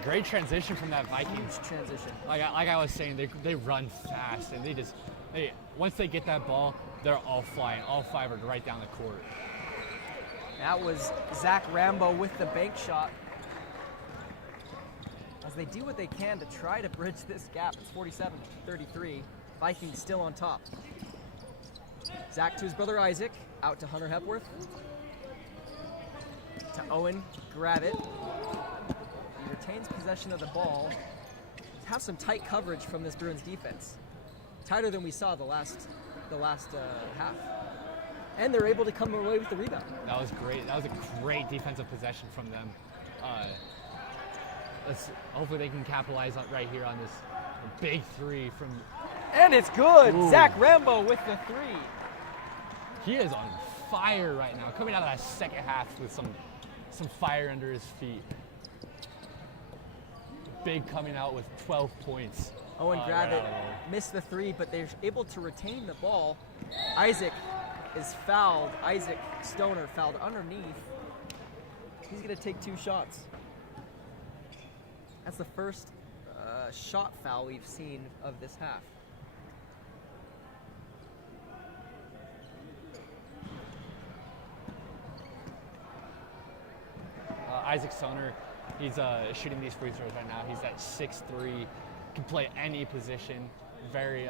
Great transition from that Vikings. Huge transition. Like I was saying, they run fast, and once they get that ball, they're all flying. All 5 are right down the court. That was Zach Rambo with the bank shot. As they do what they can to try to bridge this gap. It's 47-33. Vikings still on top. Zach to his brother Isaac. Out to Hunter Hepworth. To Owen Gravett. retains possession of the ball, have some tight coverage from this Bruins defense, tighter than we saw the last half, and they're able to come away with the rebound. That was great. That was a great defensive possession from them. Hopefully they can capitalize on right here on this big three from. And it's good. Ooh. Zach Rambo with the three. He is on fire right now, coming out of that second half with some fire under his feet. Big coming out with 12 points. Owen Gravitt right missed the three, but they're able to retain the ball. Isaac is fouled. Isaac Stoner fouled underneath. He's going to take 2 shots. That's the first shot foul we've seen of this half. Isaac Stoner, he's shooting these free throws right now. He's at 6'3", can play any position. Very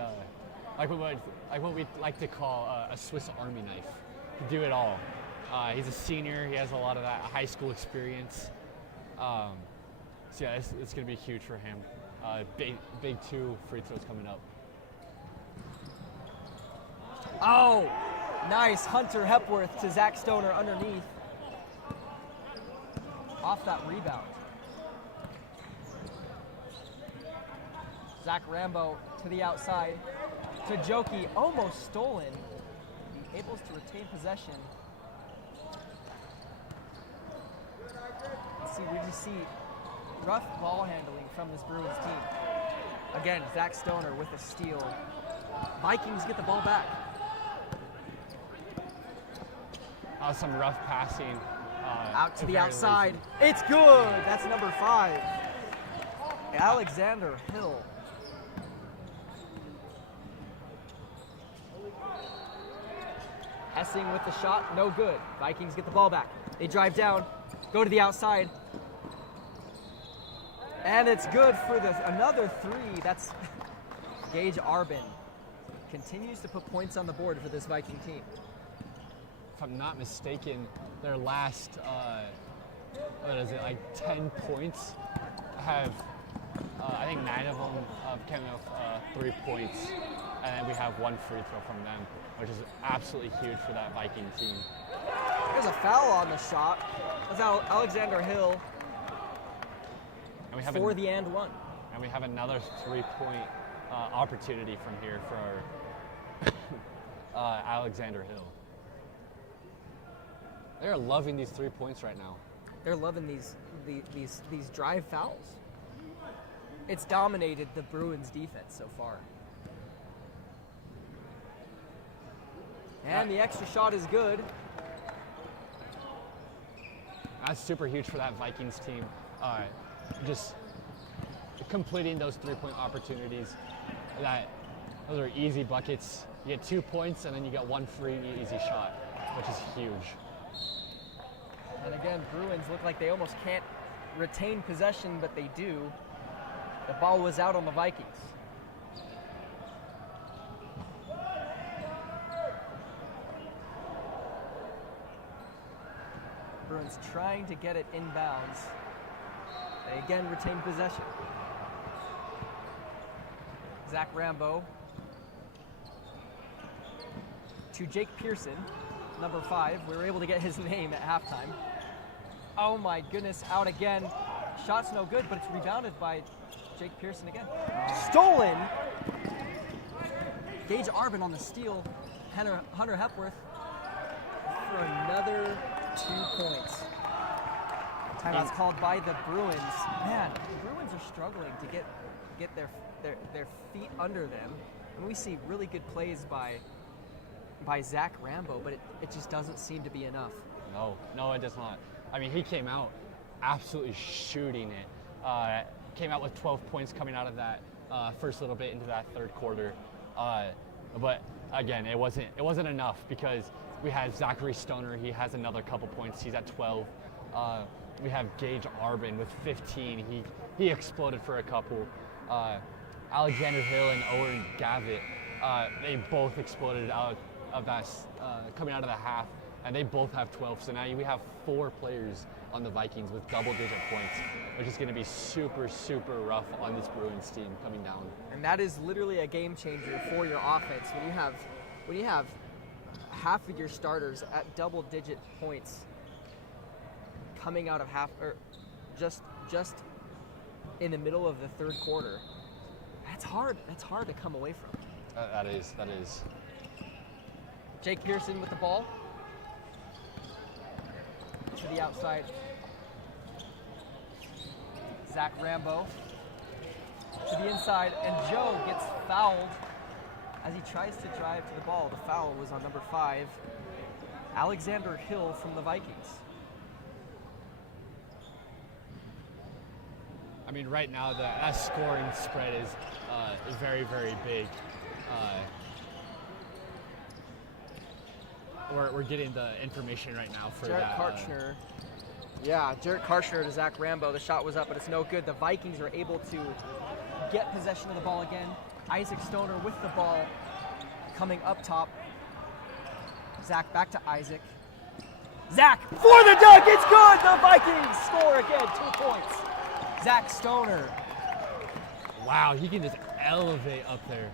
like what we like to call a Swiss Army knife. Can do it all. He's a senior. He has a lot of that high school experience. So yeah, it's going to be huge for him. Big 2 free throws coming up. Oh, nice. Hunter Hepworth to Zach Stoner underneath. Off that rebound. Zach Rambo to the outside. To Joki, almost stolen. Able to retain possession. We just see rough ball handling from this Bruins team. Again, Zach Stoner with a steal. Vikings get the ball back. Some rough passing. Out to the outside. Lazy. It's good. That's number 5. Alexander Hill. Hessing with the shot. No good. Vikings get the ball back. They drive down. Go to the outside. And it's good for another 3. That's Gage Arbin. Continues to put points on the board for this Viking team. If I'm not mistaken, their last, 10 points have, I think 9 of them came off 3 points, and then we have 1 free throw from them, which is absolutely huge for that Viking team. There's a foul on the shot. That's Alexander Hill. And we have for the and 1. And we have another 3-point opportunity from here for our Alexander Hill. They're loving these 3 points right now. They're loving these drive fouls. It's dominated the Bruins defense so far. And the extra shot is good. That's super huge for that Vikings team. Just completing those 3-point opportunities. Those are easy buckets. You get 2 points and then you get 1 free easy shot, which is huge. And again, Bruins look like they almost can't retain possession, but they do. The ball was out on the Vikings. Bruins trying to get it inbounds. They again retain possession. Zach Rambo to Jake Pearson, number 5. We were able to get his name at halftime. Oh my goodness, out again. Shot's no good, but it's rebounded by Jake Pearson again. Stolen. Gage Arbin on the steal. Hunter Hepworth for another 2 points. Timeout's called by the Bruins. Man, the Bruins are struggling to get their feet under them. And we see really good plays by Zach Rambo, but it just doesn't seem to be enough. No, it does not. I mean, he came out absolutely shooting it. Came out with 12 points coming out of that first little bit into that third quarter. But again, it wasn't enough because we had Zachary Stoner. He has another couple points. He's at 12. We have Gage Arbin with 15. He exploded for a couple. Alexander Hill and Owen Gavitt, they both exploded out of that coming out of the half, and they both have 12. So now we have 4 players on the Vikings with double-digit points, which is going to be super, super rough on this Bruins team coming down. And that is literally a game changer for your offense when you have half of your starters at double-digit points coming out of half or just in the middle of the third quarter. That's hard. That's hard to come away from. That is. Jake Pearson with the ball to the outside. Zach Rambo to the inside, and Joe gets fouled as he tries to drive to the ball. The foul was on number 5, Alexander Hill from the Vikings. I mean, right now that scoring spread is very, very big. We're getting the information right now for Jarrett that. Karchner. Jarrett Karchner to Zach Rambo. The shot was up, but it's no good. The Vikings are able to get possession of the ball again. Isaac Stoner with the ball coming up top. Zach back to Isaac. Zach for the dunk. It's good. The Vikings score again. 2 points. Zach Stoner. Wow, he can just elevate up there.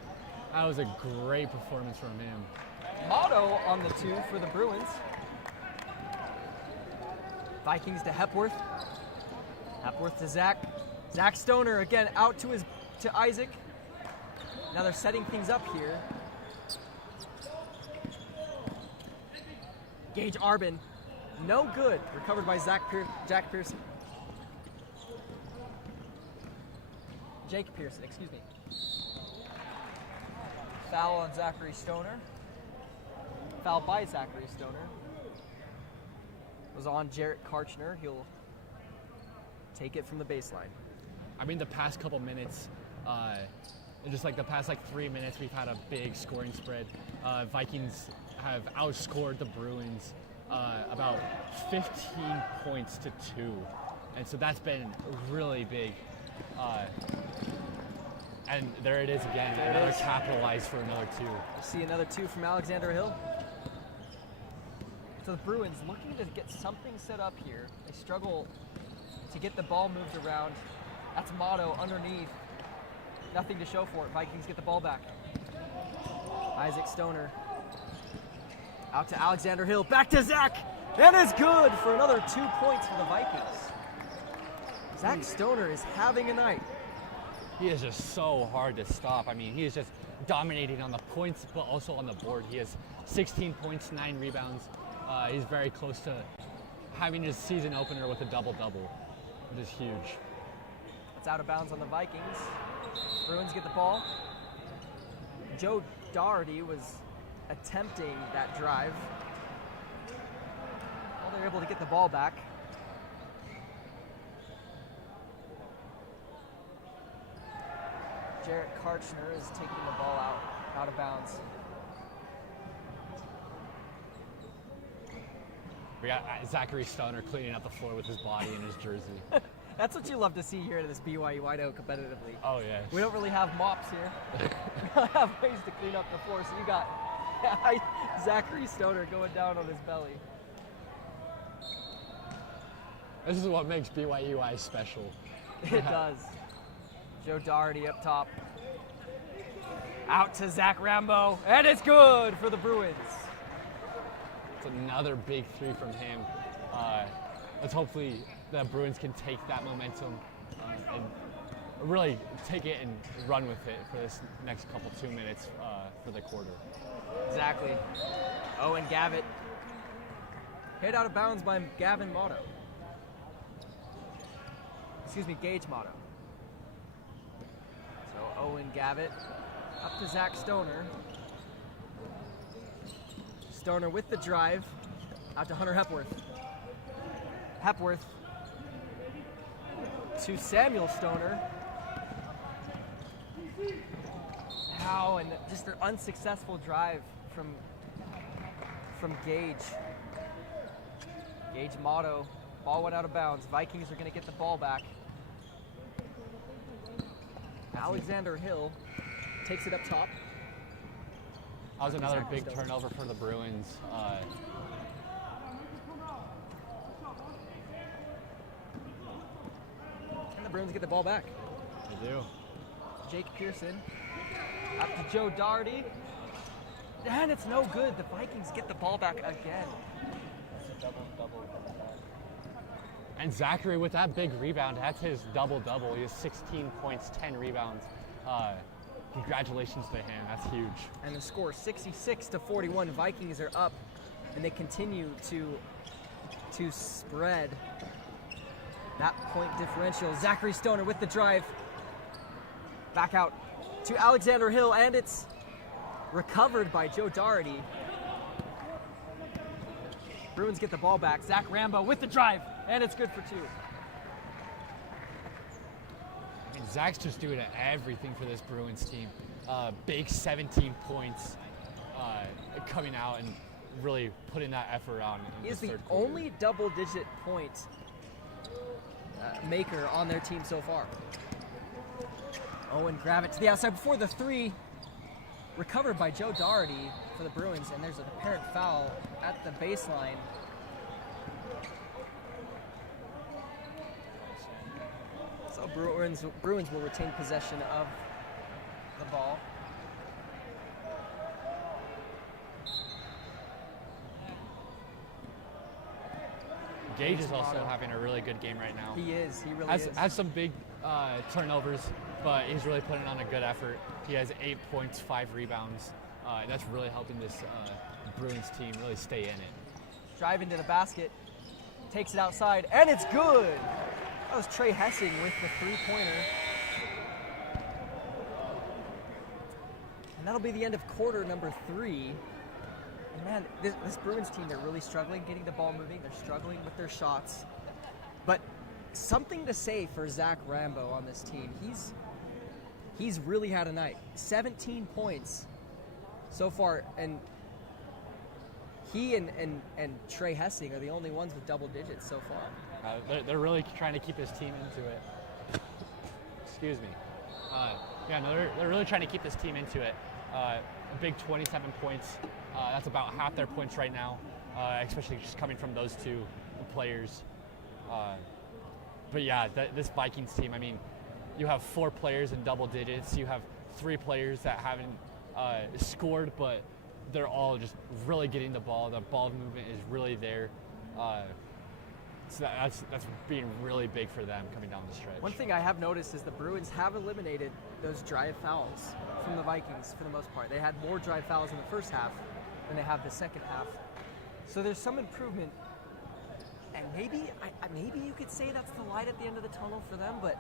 That was a great performance from him. Motto on the 2 for the Bruins. Vikings to Hepworth. Hepworth to Zach. Zach Stoner again out to Isaac. Now they're setting things up here. Gage Arbin. No good. Recovered by Jack Pearson. Jake Pearson, excuse me. Foul on Zachary Stoner. Foul by Zachary Stoner. Was on Jarrett Karchner. He'll take it from the baseline. I mean, the past couple minutes, just like the past 3 minutes, we've had a big scoring spread. Vikings have outscored the Bruins about 15 points to 2. And so that's been really big. And there it is again. Another capitalized for another 2. We'll see another 2 from Alexander Hill. So the Bruins looking to get something set up here. They struggle to get the ball moved around. That's Motto underneath. Nothing to show for it. Vikings get the ball back. Isaac Stoner. Out to Alexander Hill. Back to Zach. And it's good for another 2 points for the Vikings. Zach Stoner is having a night. He is just so hard to stop. I mean, he is just dominating on the points, but also on the board. He has 16 points, 9 rebounds. He's very close to having his season opener with a double-double, which is huge. It's out of bounds on the Vikings. Bruins get the ball. Joe Doherty was attempting that drive. Well, they're able to get the ball back. Jarrett Karchner is taking the ball out of bounds. We got Zachary Stoner cleaning up the floor with his body and his jersey. That's what you love to see here at this BYU Idaho competitively. Oh, yeah. We don't really have mops here. We don't have ways to clean up the floor, so you got Zachary Stoner going down on his belly. This is what makes BYUI special. It does. Joe Doherty up top. Out to Zach Rambo, and it's good for the Bruins. It's another big 3 from him. Let's hopefully the Bruins can take that momentum and really take it and run with it for this next 2 minutes for the quarter. Exactly. Owen Gavitt. Hit out of bounds by Gavin Motto. Excuse me, Gage Motto. So Owen Gavitt up to Zach Stoner. Stoner with the drive. Out to Hunter Hepworth. Hepworth to Samuel Stoner. Now, and just an unsuccessful drive from Gage. Gage Motto. Ball went out of bounds. Vikings are going to get the ball back. Alexander Hill takes it up top. That was another big turnover for the Bruins. the Bruins get the ball back. They do. Jake Pearson up to Joe Doherty. And it's no good. The Vikings get the ball back again. And Zachary with that big rebound, that's his double-double. He has 16 points, 10 rebounds. Congratulations to him, that's huge. And the score, 66-41. Vikings are up, and they continue to spread that point differential. Zachary Stoner with the drive. Back out to Alexander Hill, and it's recovered by Joe Doherty. Bruins get the ball back. Zach Rambo with the drive, and it's good for 2. And Zach's just doing everything for this Bruins team. Big 17 points coming out and really putting that effort on. He is the only double-digit point maker on their team so far. Owen grab it to the outside before the 3. Recovered by Joe Doherty for the Bruins, and there's an apparent foul at the baseline. So Bruins will retain possession of the ball. Gage is also having a really good game right now. He is. He really is. Has some big turnovers, but he's really putting on a good effort. He has 8 points, 5 rebounds. That's really helping this Bruins team really stay in it. Drive into the basket, takes it outside, and it's good. That was Trey Hessing with the 3-pointer. And that'll be the end of quarter number 3. And man, this Bruins team, they're really struggling getting the ball moving. They're struggling with their shots. But something to say for Zach Rambo on this team. He's really had a night. 17 points so far, and he and Trey Hessing are the only ones with double digits so far. They're really trying to keep his team into it. Excuse me. They're really trying to keep this team into it. A big 27 points. That's about half their points right now, especially just coming from those 2 players. But yeah, this Vikings team, I mean, you have 4 players in double digits. You have 3 players that haven't scored, but they're all just really getting the ball. The ball movement is really there. So that's being really big for them coming down the stretch. One thing I have noticed is the Bruins have eliminated those drive fouls from the Vikings for the most part. They had more drive fouls in the first half than they have the second half. So there's some improvement. And maybe you could say that's the light at the end of the tunnel for them, but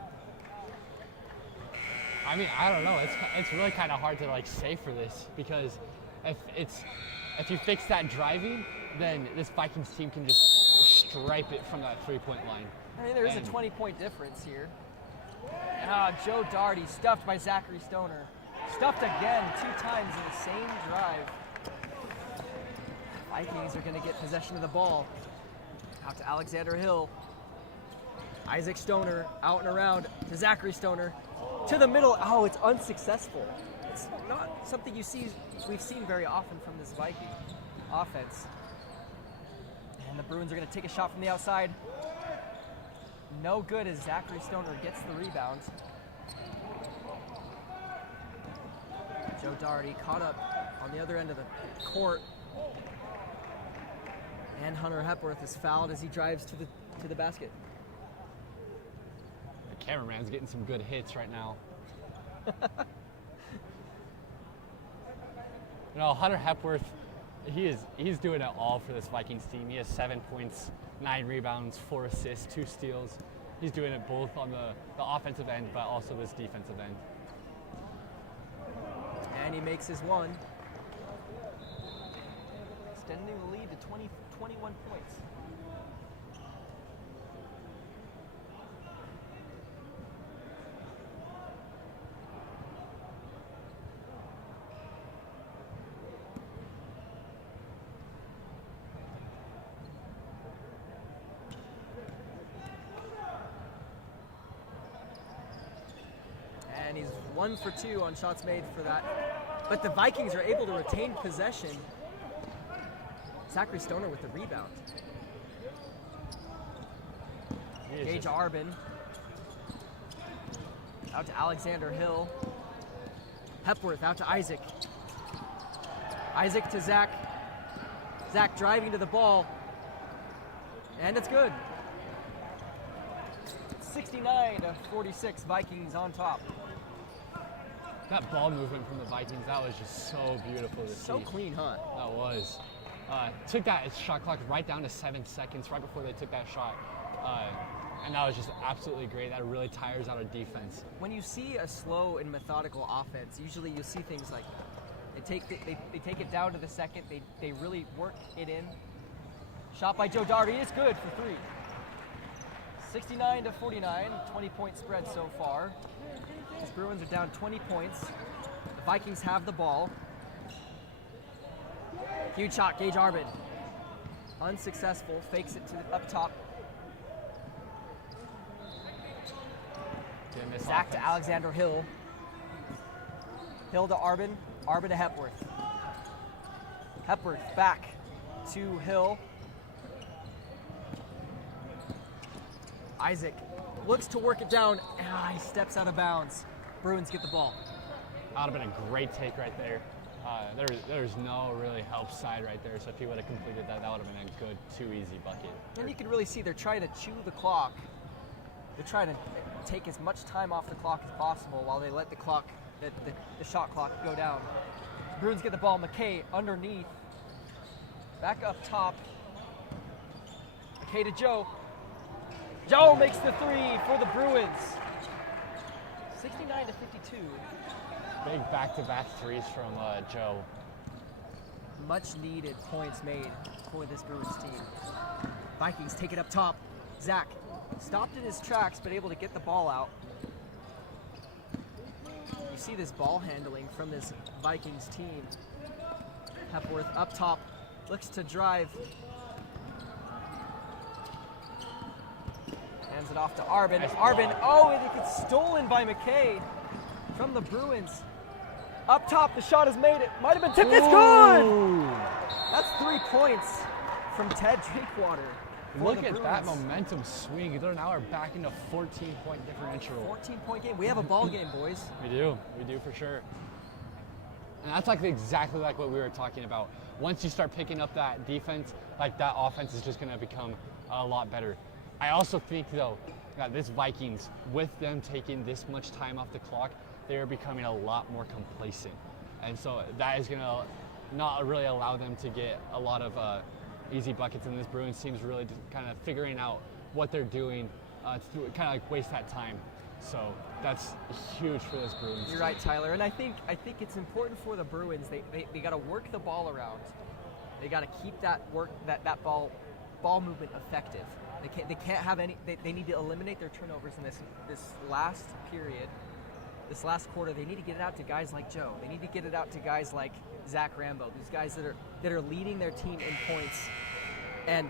I mean, I don't know. It's really kind of hard to say for this, because if you fix that driving, then this Vikings team can just stripe it from that 3-point line. I mean, there is a 20-point difference here. Joe Doherty stuffed by Zachary Stoner. Stuffed again 2 times in the same drive. Vikings are going to get possession of the ball. Out to Alexander Hill. Isaac Stoner out and around to Zachary Stoner. To the middle. Oh, it's unsuccessful. It's not something we've seen very often from this Viking offense. And the Bruins are going to take a shot from the outside. No good as Zachary Stoner gets the rebound. Joe Doherty caught up on the other end of the court. And Hunter Hepworth is fouled as he drives to the basket. The cameraman's getting some good hits right now. Hunter Hepworth, he's doing it all for this Vikings team. He has 7 points, 9 rebounds, 4 assists, 2 steals. He's doing it both on the offensive end, but also this defensive end. And he makes his one. Extending the lead to 21 points. And he's 1 for 2 on shots made for that. But the Vikings are able to retain possession. Zachary Stoner with the rebound. Gage Arbin Out to Alexander Hill. Hepworth out to Isaac. Isaac to Zach. Zach driving to the ball. And it's good. 69-46, Vikings on top. That ball movement from the Vikings, that was just so beautiful to see. So clean, huh? That was. Took that shot clock right down to 7 seconds right before they took that shot. And that was just absolutely great. That really tires out our defense. When you see a slow and methodical offense, usually you'll see things like they take it down to the second. They really work it in. Shot by Joe Darby is good for 3. 69-49, 20-point spread so far. The Bruins are down 20 points. The Vikings have the ball. Huge shot, Gage Arbin. Unsuccessful, fakes it to up top. Zach to Alexander Hill. Hill to Arbin. Arbin to Hepworth. Hepworth back to Hill. Isaac looks to work it down. He steps out of bounds. Bruins get the ball. That would have been a great take right there. There's no really help side right there, so if he would have completed that, that would have been a good 2-easy bucket. And you can really see they're trying to chew the clock. They're trying to take as much time off the clock as possible while they let the clock, the shot clock go down. Bruins get the ball. McKay underneath. Back up top. McKay to Joe. Joe makes the 3 for the Bruins. 69-52. Big back-to-back threes from Joe. Much needed points made for this Bruins team. Vikings take it up top. Zach stopped in his tracks, but able to get the ball out. You see this ball handling from this Vikings team. Hepworth up top, looks to drive. Hands it off to Arbin. Arbin, and it gets stolen by McKay from the Bruins. Up top, the shot is made. It might have been tipped. It's good! That's 3 points from Ted Drinkwater. Look at that momentum swing. They now are back into 14-point differential. 14-point game. We have a ball game, boys. We do for sure. And that's like exactly like what we were talking about. Once you start picking up that defense, like that offense is just going to become a lot better. I also think, though, that this Vikings, with them taking this much time off the clock, they are becoming a lot more complacent. And so that is going to not really allow them to get a lot of easy buckets. And this Bruins team is really just kind of figuring out what they're doing to kind of like waste that time. So that's huge for this Bruins. You're right, Tyler. And I think it's important for the Bruins. They got to work the ball around. They got to keep that ball movement effective. They can't have any. They need to eliminate their turnovers in this last period, this last quarter. They need to get it out to guys like Joe. They need to get it out to guys like Zach Rambo. These guys that are leading their team in points, and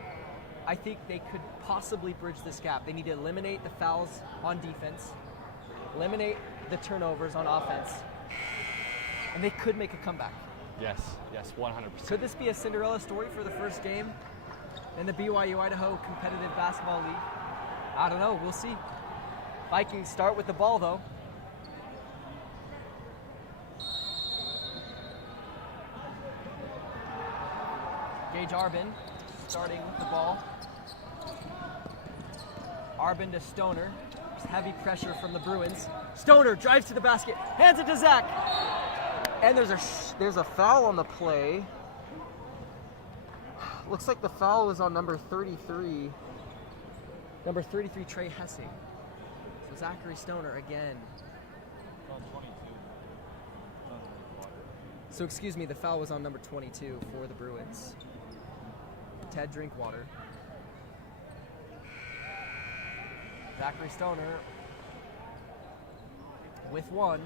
I think they could possibly bridge this gap. They need to eliminate the fouls on defense, eliminate the turnovers on offense, and they could make a comeback. Yes, 100%. Could this be a Cinderella story for the first game in the BYU Idaho Competitive Basketball League? I don't know. We'll see. Vikings start with the ball, though. Gage Arbin starting with the ball. Arbin to Stoner. There's heavy pressure from the Bruins. Stoner drives to the basket, hands it to Zach. And there's a foul on the play. Looks like the foul was on number 33. Number 33, Trey Hessing. So Zachary Stoner again. So excuse me, the foul was on number 22 for the Bruins. Ted Drinkwater. Zachary Stoner with one.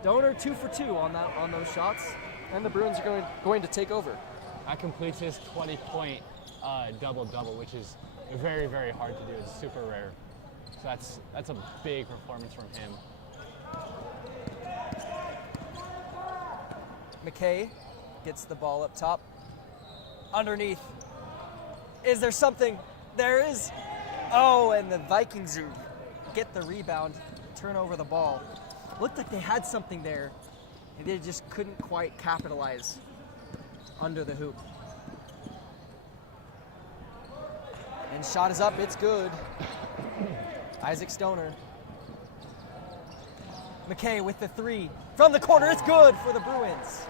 Stoner 2 for 2 on those shots, and the Bruins are going to take over. That completes his 20-point double-double, which is very, very hard to do. It's super rare. So that's a big performance from him. McKay gets the ball up top. underneath. Is there something? There is. Oh, and the Vikings get the rebound, turn over the ball. Looked like they had something there, and they just couldn't quite capitalize under the hoop. And shot is up, it's good. Isaac Stoner. McKay with the three. From the corner, it's good for the Bruins.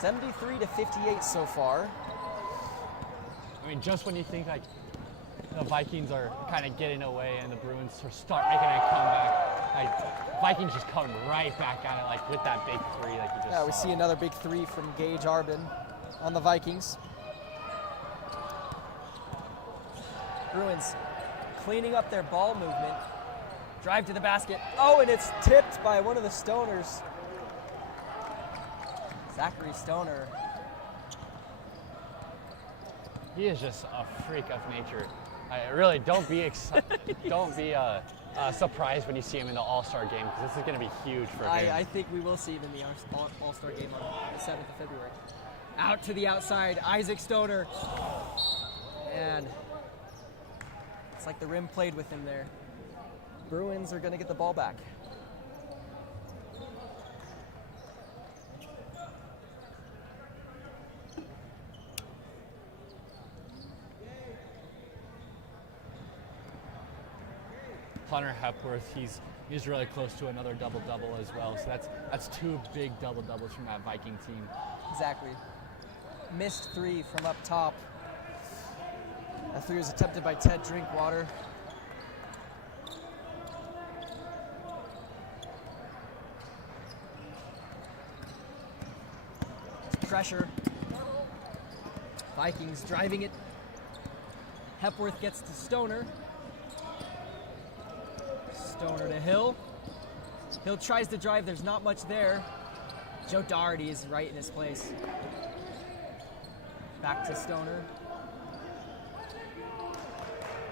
73-58 so far. I mean, just when you think like the Vikings are kind of getting away and the Bruins start making a comeback, like Vikings just come right back at it, like with that big three, like you just Yeah, we saw. see another big three from Gage Arbin on the Vikings. Bruins cleaning up their ball movement. Drive to the basket. Oh, and it's tipped by one of the Stoners. Zachary Stoner. He is just a freak of nature. Really, don't be surprised when you see him in the All-Star game, because this is going to be huge for him. I think we will see him in the All-Star game on the 7th of February. Out to the outside, Isaac Stoner. And it's like the rim played with him there. Bruins are going to get the ball back. Hunter Hepworth, he's really close to another double-double as well. So that's two big double-doubles from that Viking team. Exactly. Missed three from up top. That three was attempted by Ted Drinkwater. Pressure. Vikings driving it. Hepworth gets to Stoner. Stoner to Hill. Hill tries to drive. There's not much there. Joe Doherty is right in his place. Back to Stoner.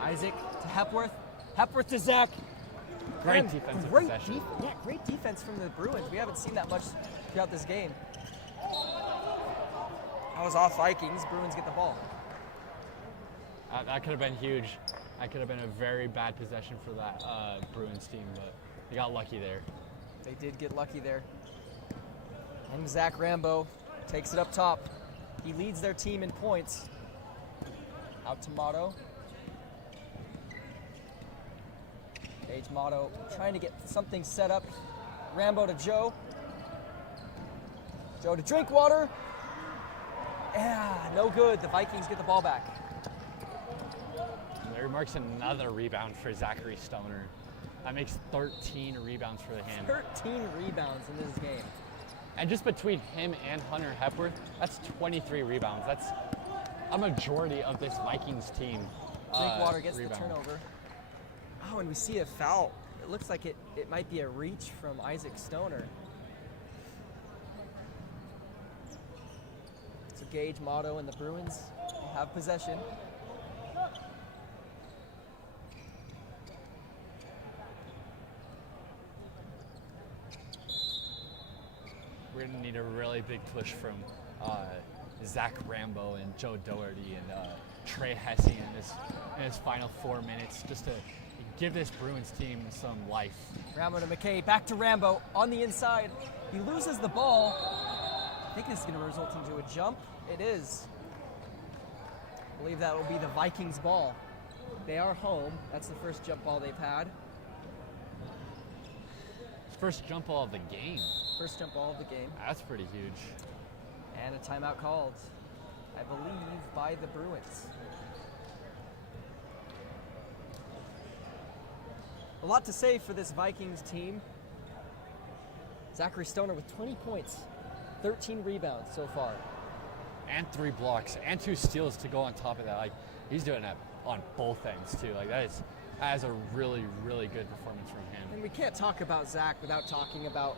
Isaac to Hepworth. Hepworth to Zach. Great defensive possession. Great defense from the Bruins. We haven't seen that much throughout this game. That was off Vikings. Bruins get the ball. That could have been huge. That could have been a very bad possession for that Bruins team, but they got lucky there. They did get lucky there. And Zach Rambo takes it up top. He leads their team in points. Out to Motto. Gage Motto trying to get something set up. Rambo to Joe. Joe to Drinkwater. Yeah, no good. The Vikings get the ball back. Larry marks another rebound for Zachary Stoner. That makes 13 rebounds for him. 13 rebounds in this game. And just between him and Hunter Hepworth, that's 23 rebounds. That's a majority of this Vikings team. Drinkwater gets rebound. the turnover. Oh, and we see a foul. It looks like it might be a reach from Isaac Stoner. So Gage, Motto, and the Bruins have possession. We're going to need a really big push from Zach Rambo and Joe Doherty and Trey Hesse in his final 4 minutes, just to give this Bruins team some life. Rambo to McKay, back to Rambo on the inside. He loses the ball. I think this is going to result into a jump. It is. I believe that will be the Vikings ball. They are home. That's the first jump ball they've had. First jump ball of the game. First jump ball of the game. That's pretty huge. And a timeout called, I believe, by the Bruins. A lot to say for this Vikings team. Zachary Stoner with 20 points, 13 rebounds so far. And 3 blocks and 2 steals to go on top of that. Like, he's doing that on both ends too. Like, that is a really, really good performance from him. And we can't talk about Zach without talking about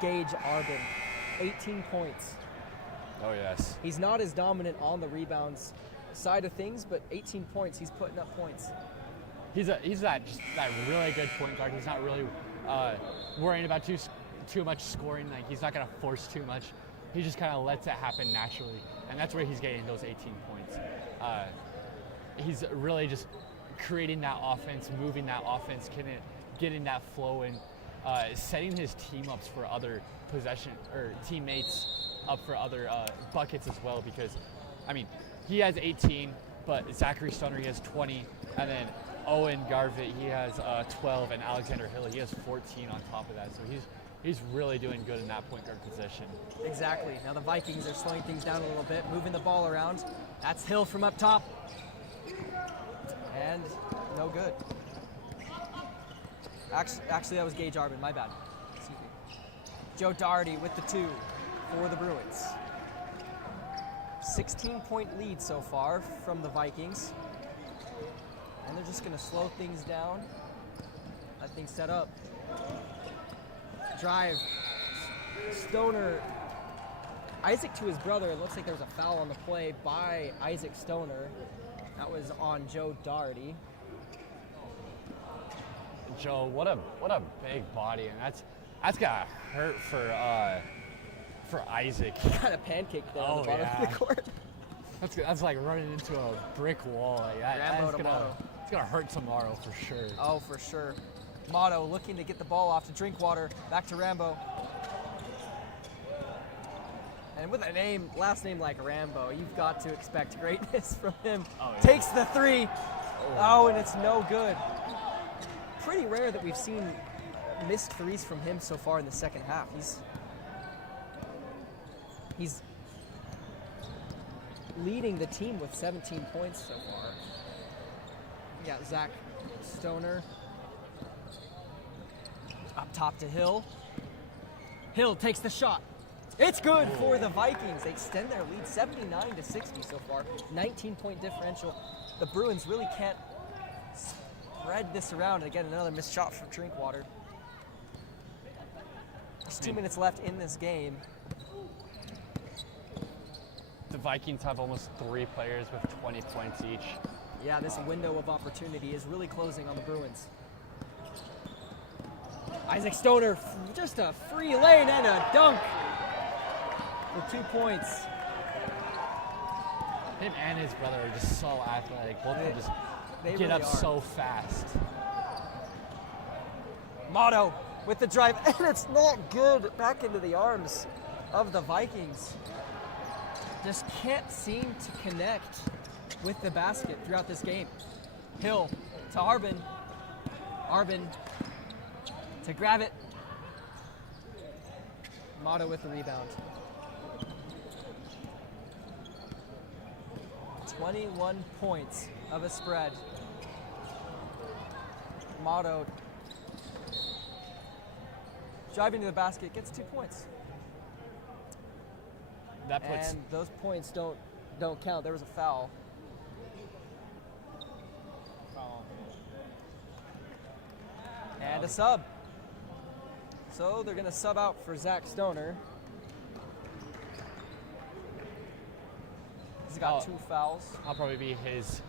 Gage Arbin. 18 points. Oh yes. He's not as dominant on the rebounds side of things, but 18 points, he's putting up points. He's that really good point guard. He's not really worrying about too much scoring. Like, he's not gonna force too much. He just kind of lets it happen naturally, and that's where he's getting those 18 points. He's really just creating that offense, moving that offense, getting that flow in, setting his team ups for other possession or teammates up for other buckets as well. Because, I mean, he has 18, but Zachary Stoner, he has 20, and then Owen Garvett, he has 12, and Alexander Hill, he has 14 on top of that. So he's really doing good in that point guard position. Exactly. Now the Vikings are slowing things down a little bit, moving the ball around. That's Hill from up top. And no good. Actually, that was Gage Arbin. My bad. Excuse me. Joe Doherty with the 2 for the Bruins. 16-point lead so far from the Vikings. And they're just going to slow things down. That thing set up. Drive. Stoner. Isaac to his brother. It looks like there was a foul on the play by Isaac Stoner. That was on Joe Doherty. Joe, what a big body, and that's gotta hurt for Isaac. He kind of pancaked there on the bottom of the court. That's like running into a brick wall. Like it's gonna hurt tomorrow for sure. Oh, for sure. Motto looking to get the ball off to Drinkwater. Back to Rambo. And with a last name like Rambo, you've got to expect greatness from him. Oh, yeah. Takes the 3. Oh, and it's no good. Pretty rare that we've seen missed threes from him so far in the second half. He's leading the team with 17 points so far. We got Zach Stoner up top to Hill. Hill takes the shot. It's good for the Vikings. They extend their lead 79-60 so far. 19-point differential. The Bruins really can't spread this around. And again, another missed shot from Drinkwater. There's 2 minutes left in this game. The Vikings have almost 3 players with 20 points each. Yeah, this window of opportunity is really closing on the Bruins. Isaac Stoner, just a free lane and a dunk for 2 points. Him and his brother are just so athletic. Both of them just get really up are. so fast. Motto with the drive, and it's not good. Back into the arms of the Vikings. Just can't seem to connect with the basket throughout this game. Hill to Arbin. Arbin to grab it. Motto with the rebound. 21 points of a spread. Motto driving to the basket, gets 2 points. That puts And those points don't count. There was a foul. And a sub. So they're going to sub out for Zach Stoner. He's got 2 fouls. I'll probably be his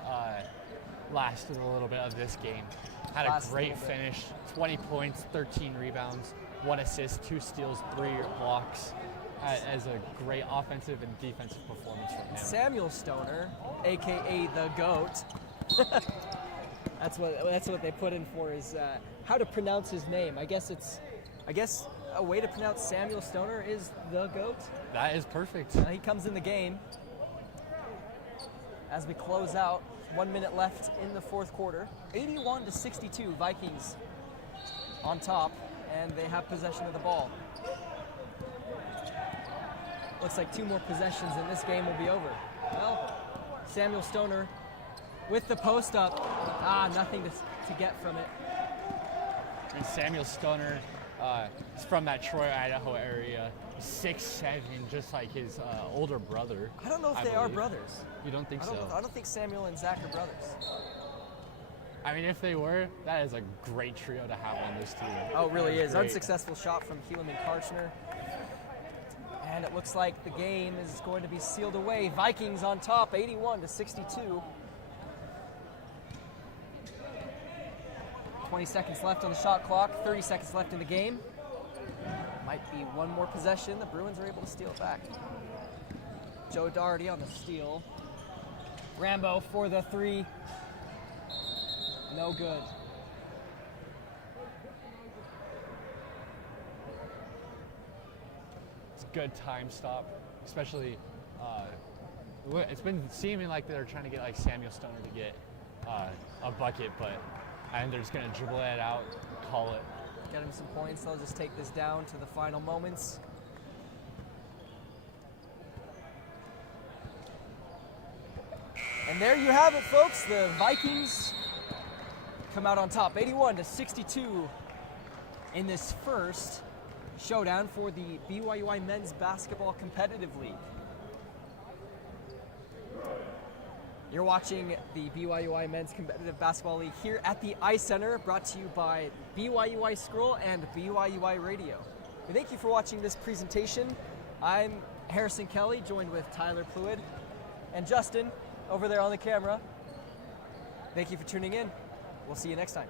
last in a little bit of this game. Had a great finish, 20 points, 13 rebounds, 1 assist, 2 steals, 3 blocks. As a great offensive and defensive performance from him. Samuel Stoner, aka the GOAT. That's what they put in for is how to pronounce his name. I guess a way to pronounce Samuel Stoner is the GOAT. That is perfect. He comes in the game as we close out. 1 minute left in the fourth quarter. 81-62, Vikings on top, and they have possession of the ball. Looks like 2 more possessions and this game will be over. Well, Samuel Stoner with the post up. Nothing to get from it. And Samuel Stoner is from that Troy, Idaho area. 6'7", just like his older brother. I don't know if they are brothers. You don't think so? I don't think Samuel and Zach are brothers. I mean, if they were, that is a great trio to have on this team. Oh, it really is. Great. Unsuccessful shot from Helaman Karchner. And it looks like the game is going to be sealed away. Vikings on top, 81-62. 20 seconds left on the shot clock, 30 seconds left in the game. Might be 1 more possession. The Bruins are able to steal it back. Joe Doherty on the steal. Rambo for the three. No good. It's a good time stop, especially. It's been seeming like they're trying to get like Samuel Stoner to get a bucket, and they're just gonna dribble it out, call it. Get him some points. They'll just take this down to the final moments. And there you have it, folks. The Vikings come out on top, 81-62 in this first showdown for the BYUI Men's Basketball Competitive League. You're watching the BYUI Men's Competitive Basketball League here at the Ice Center, brought to you by BYUI Scroll and BYUI Radio. We thank you for watching this presentation. I'm Harrison Kelly, joined with Tyler Pluid and Justin over there on the camera. Thank you for tuning in. We'll see you next time.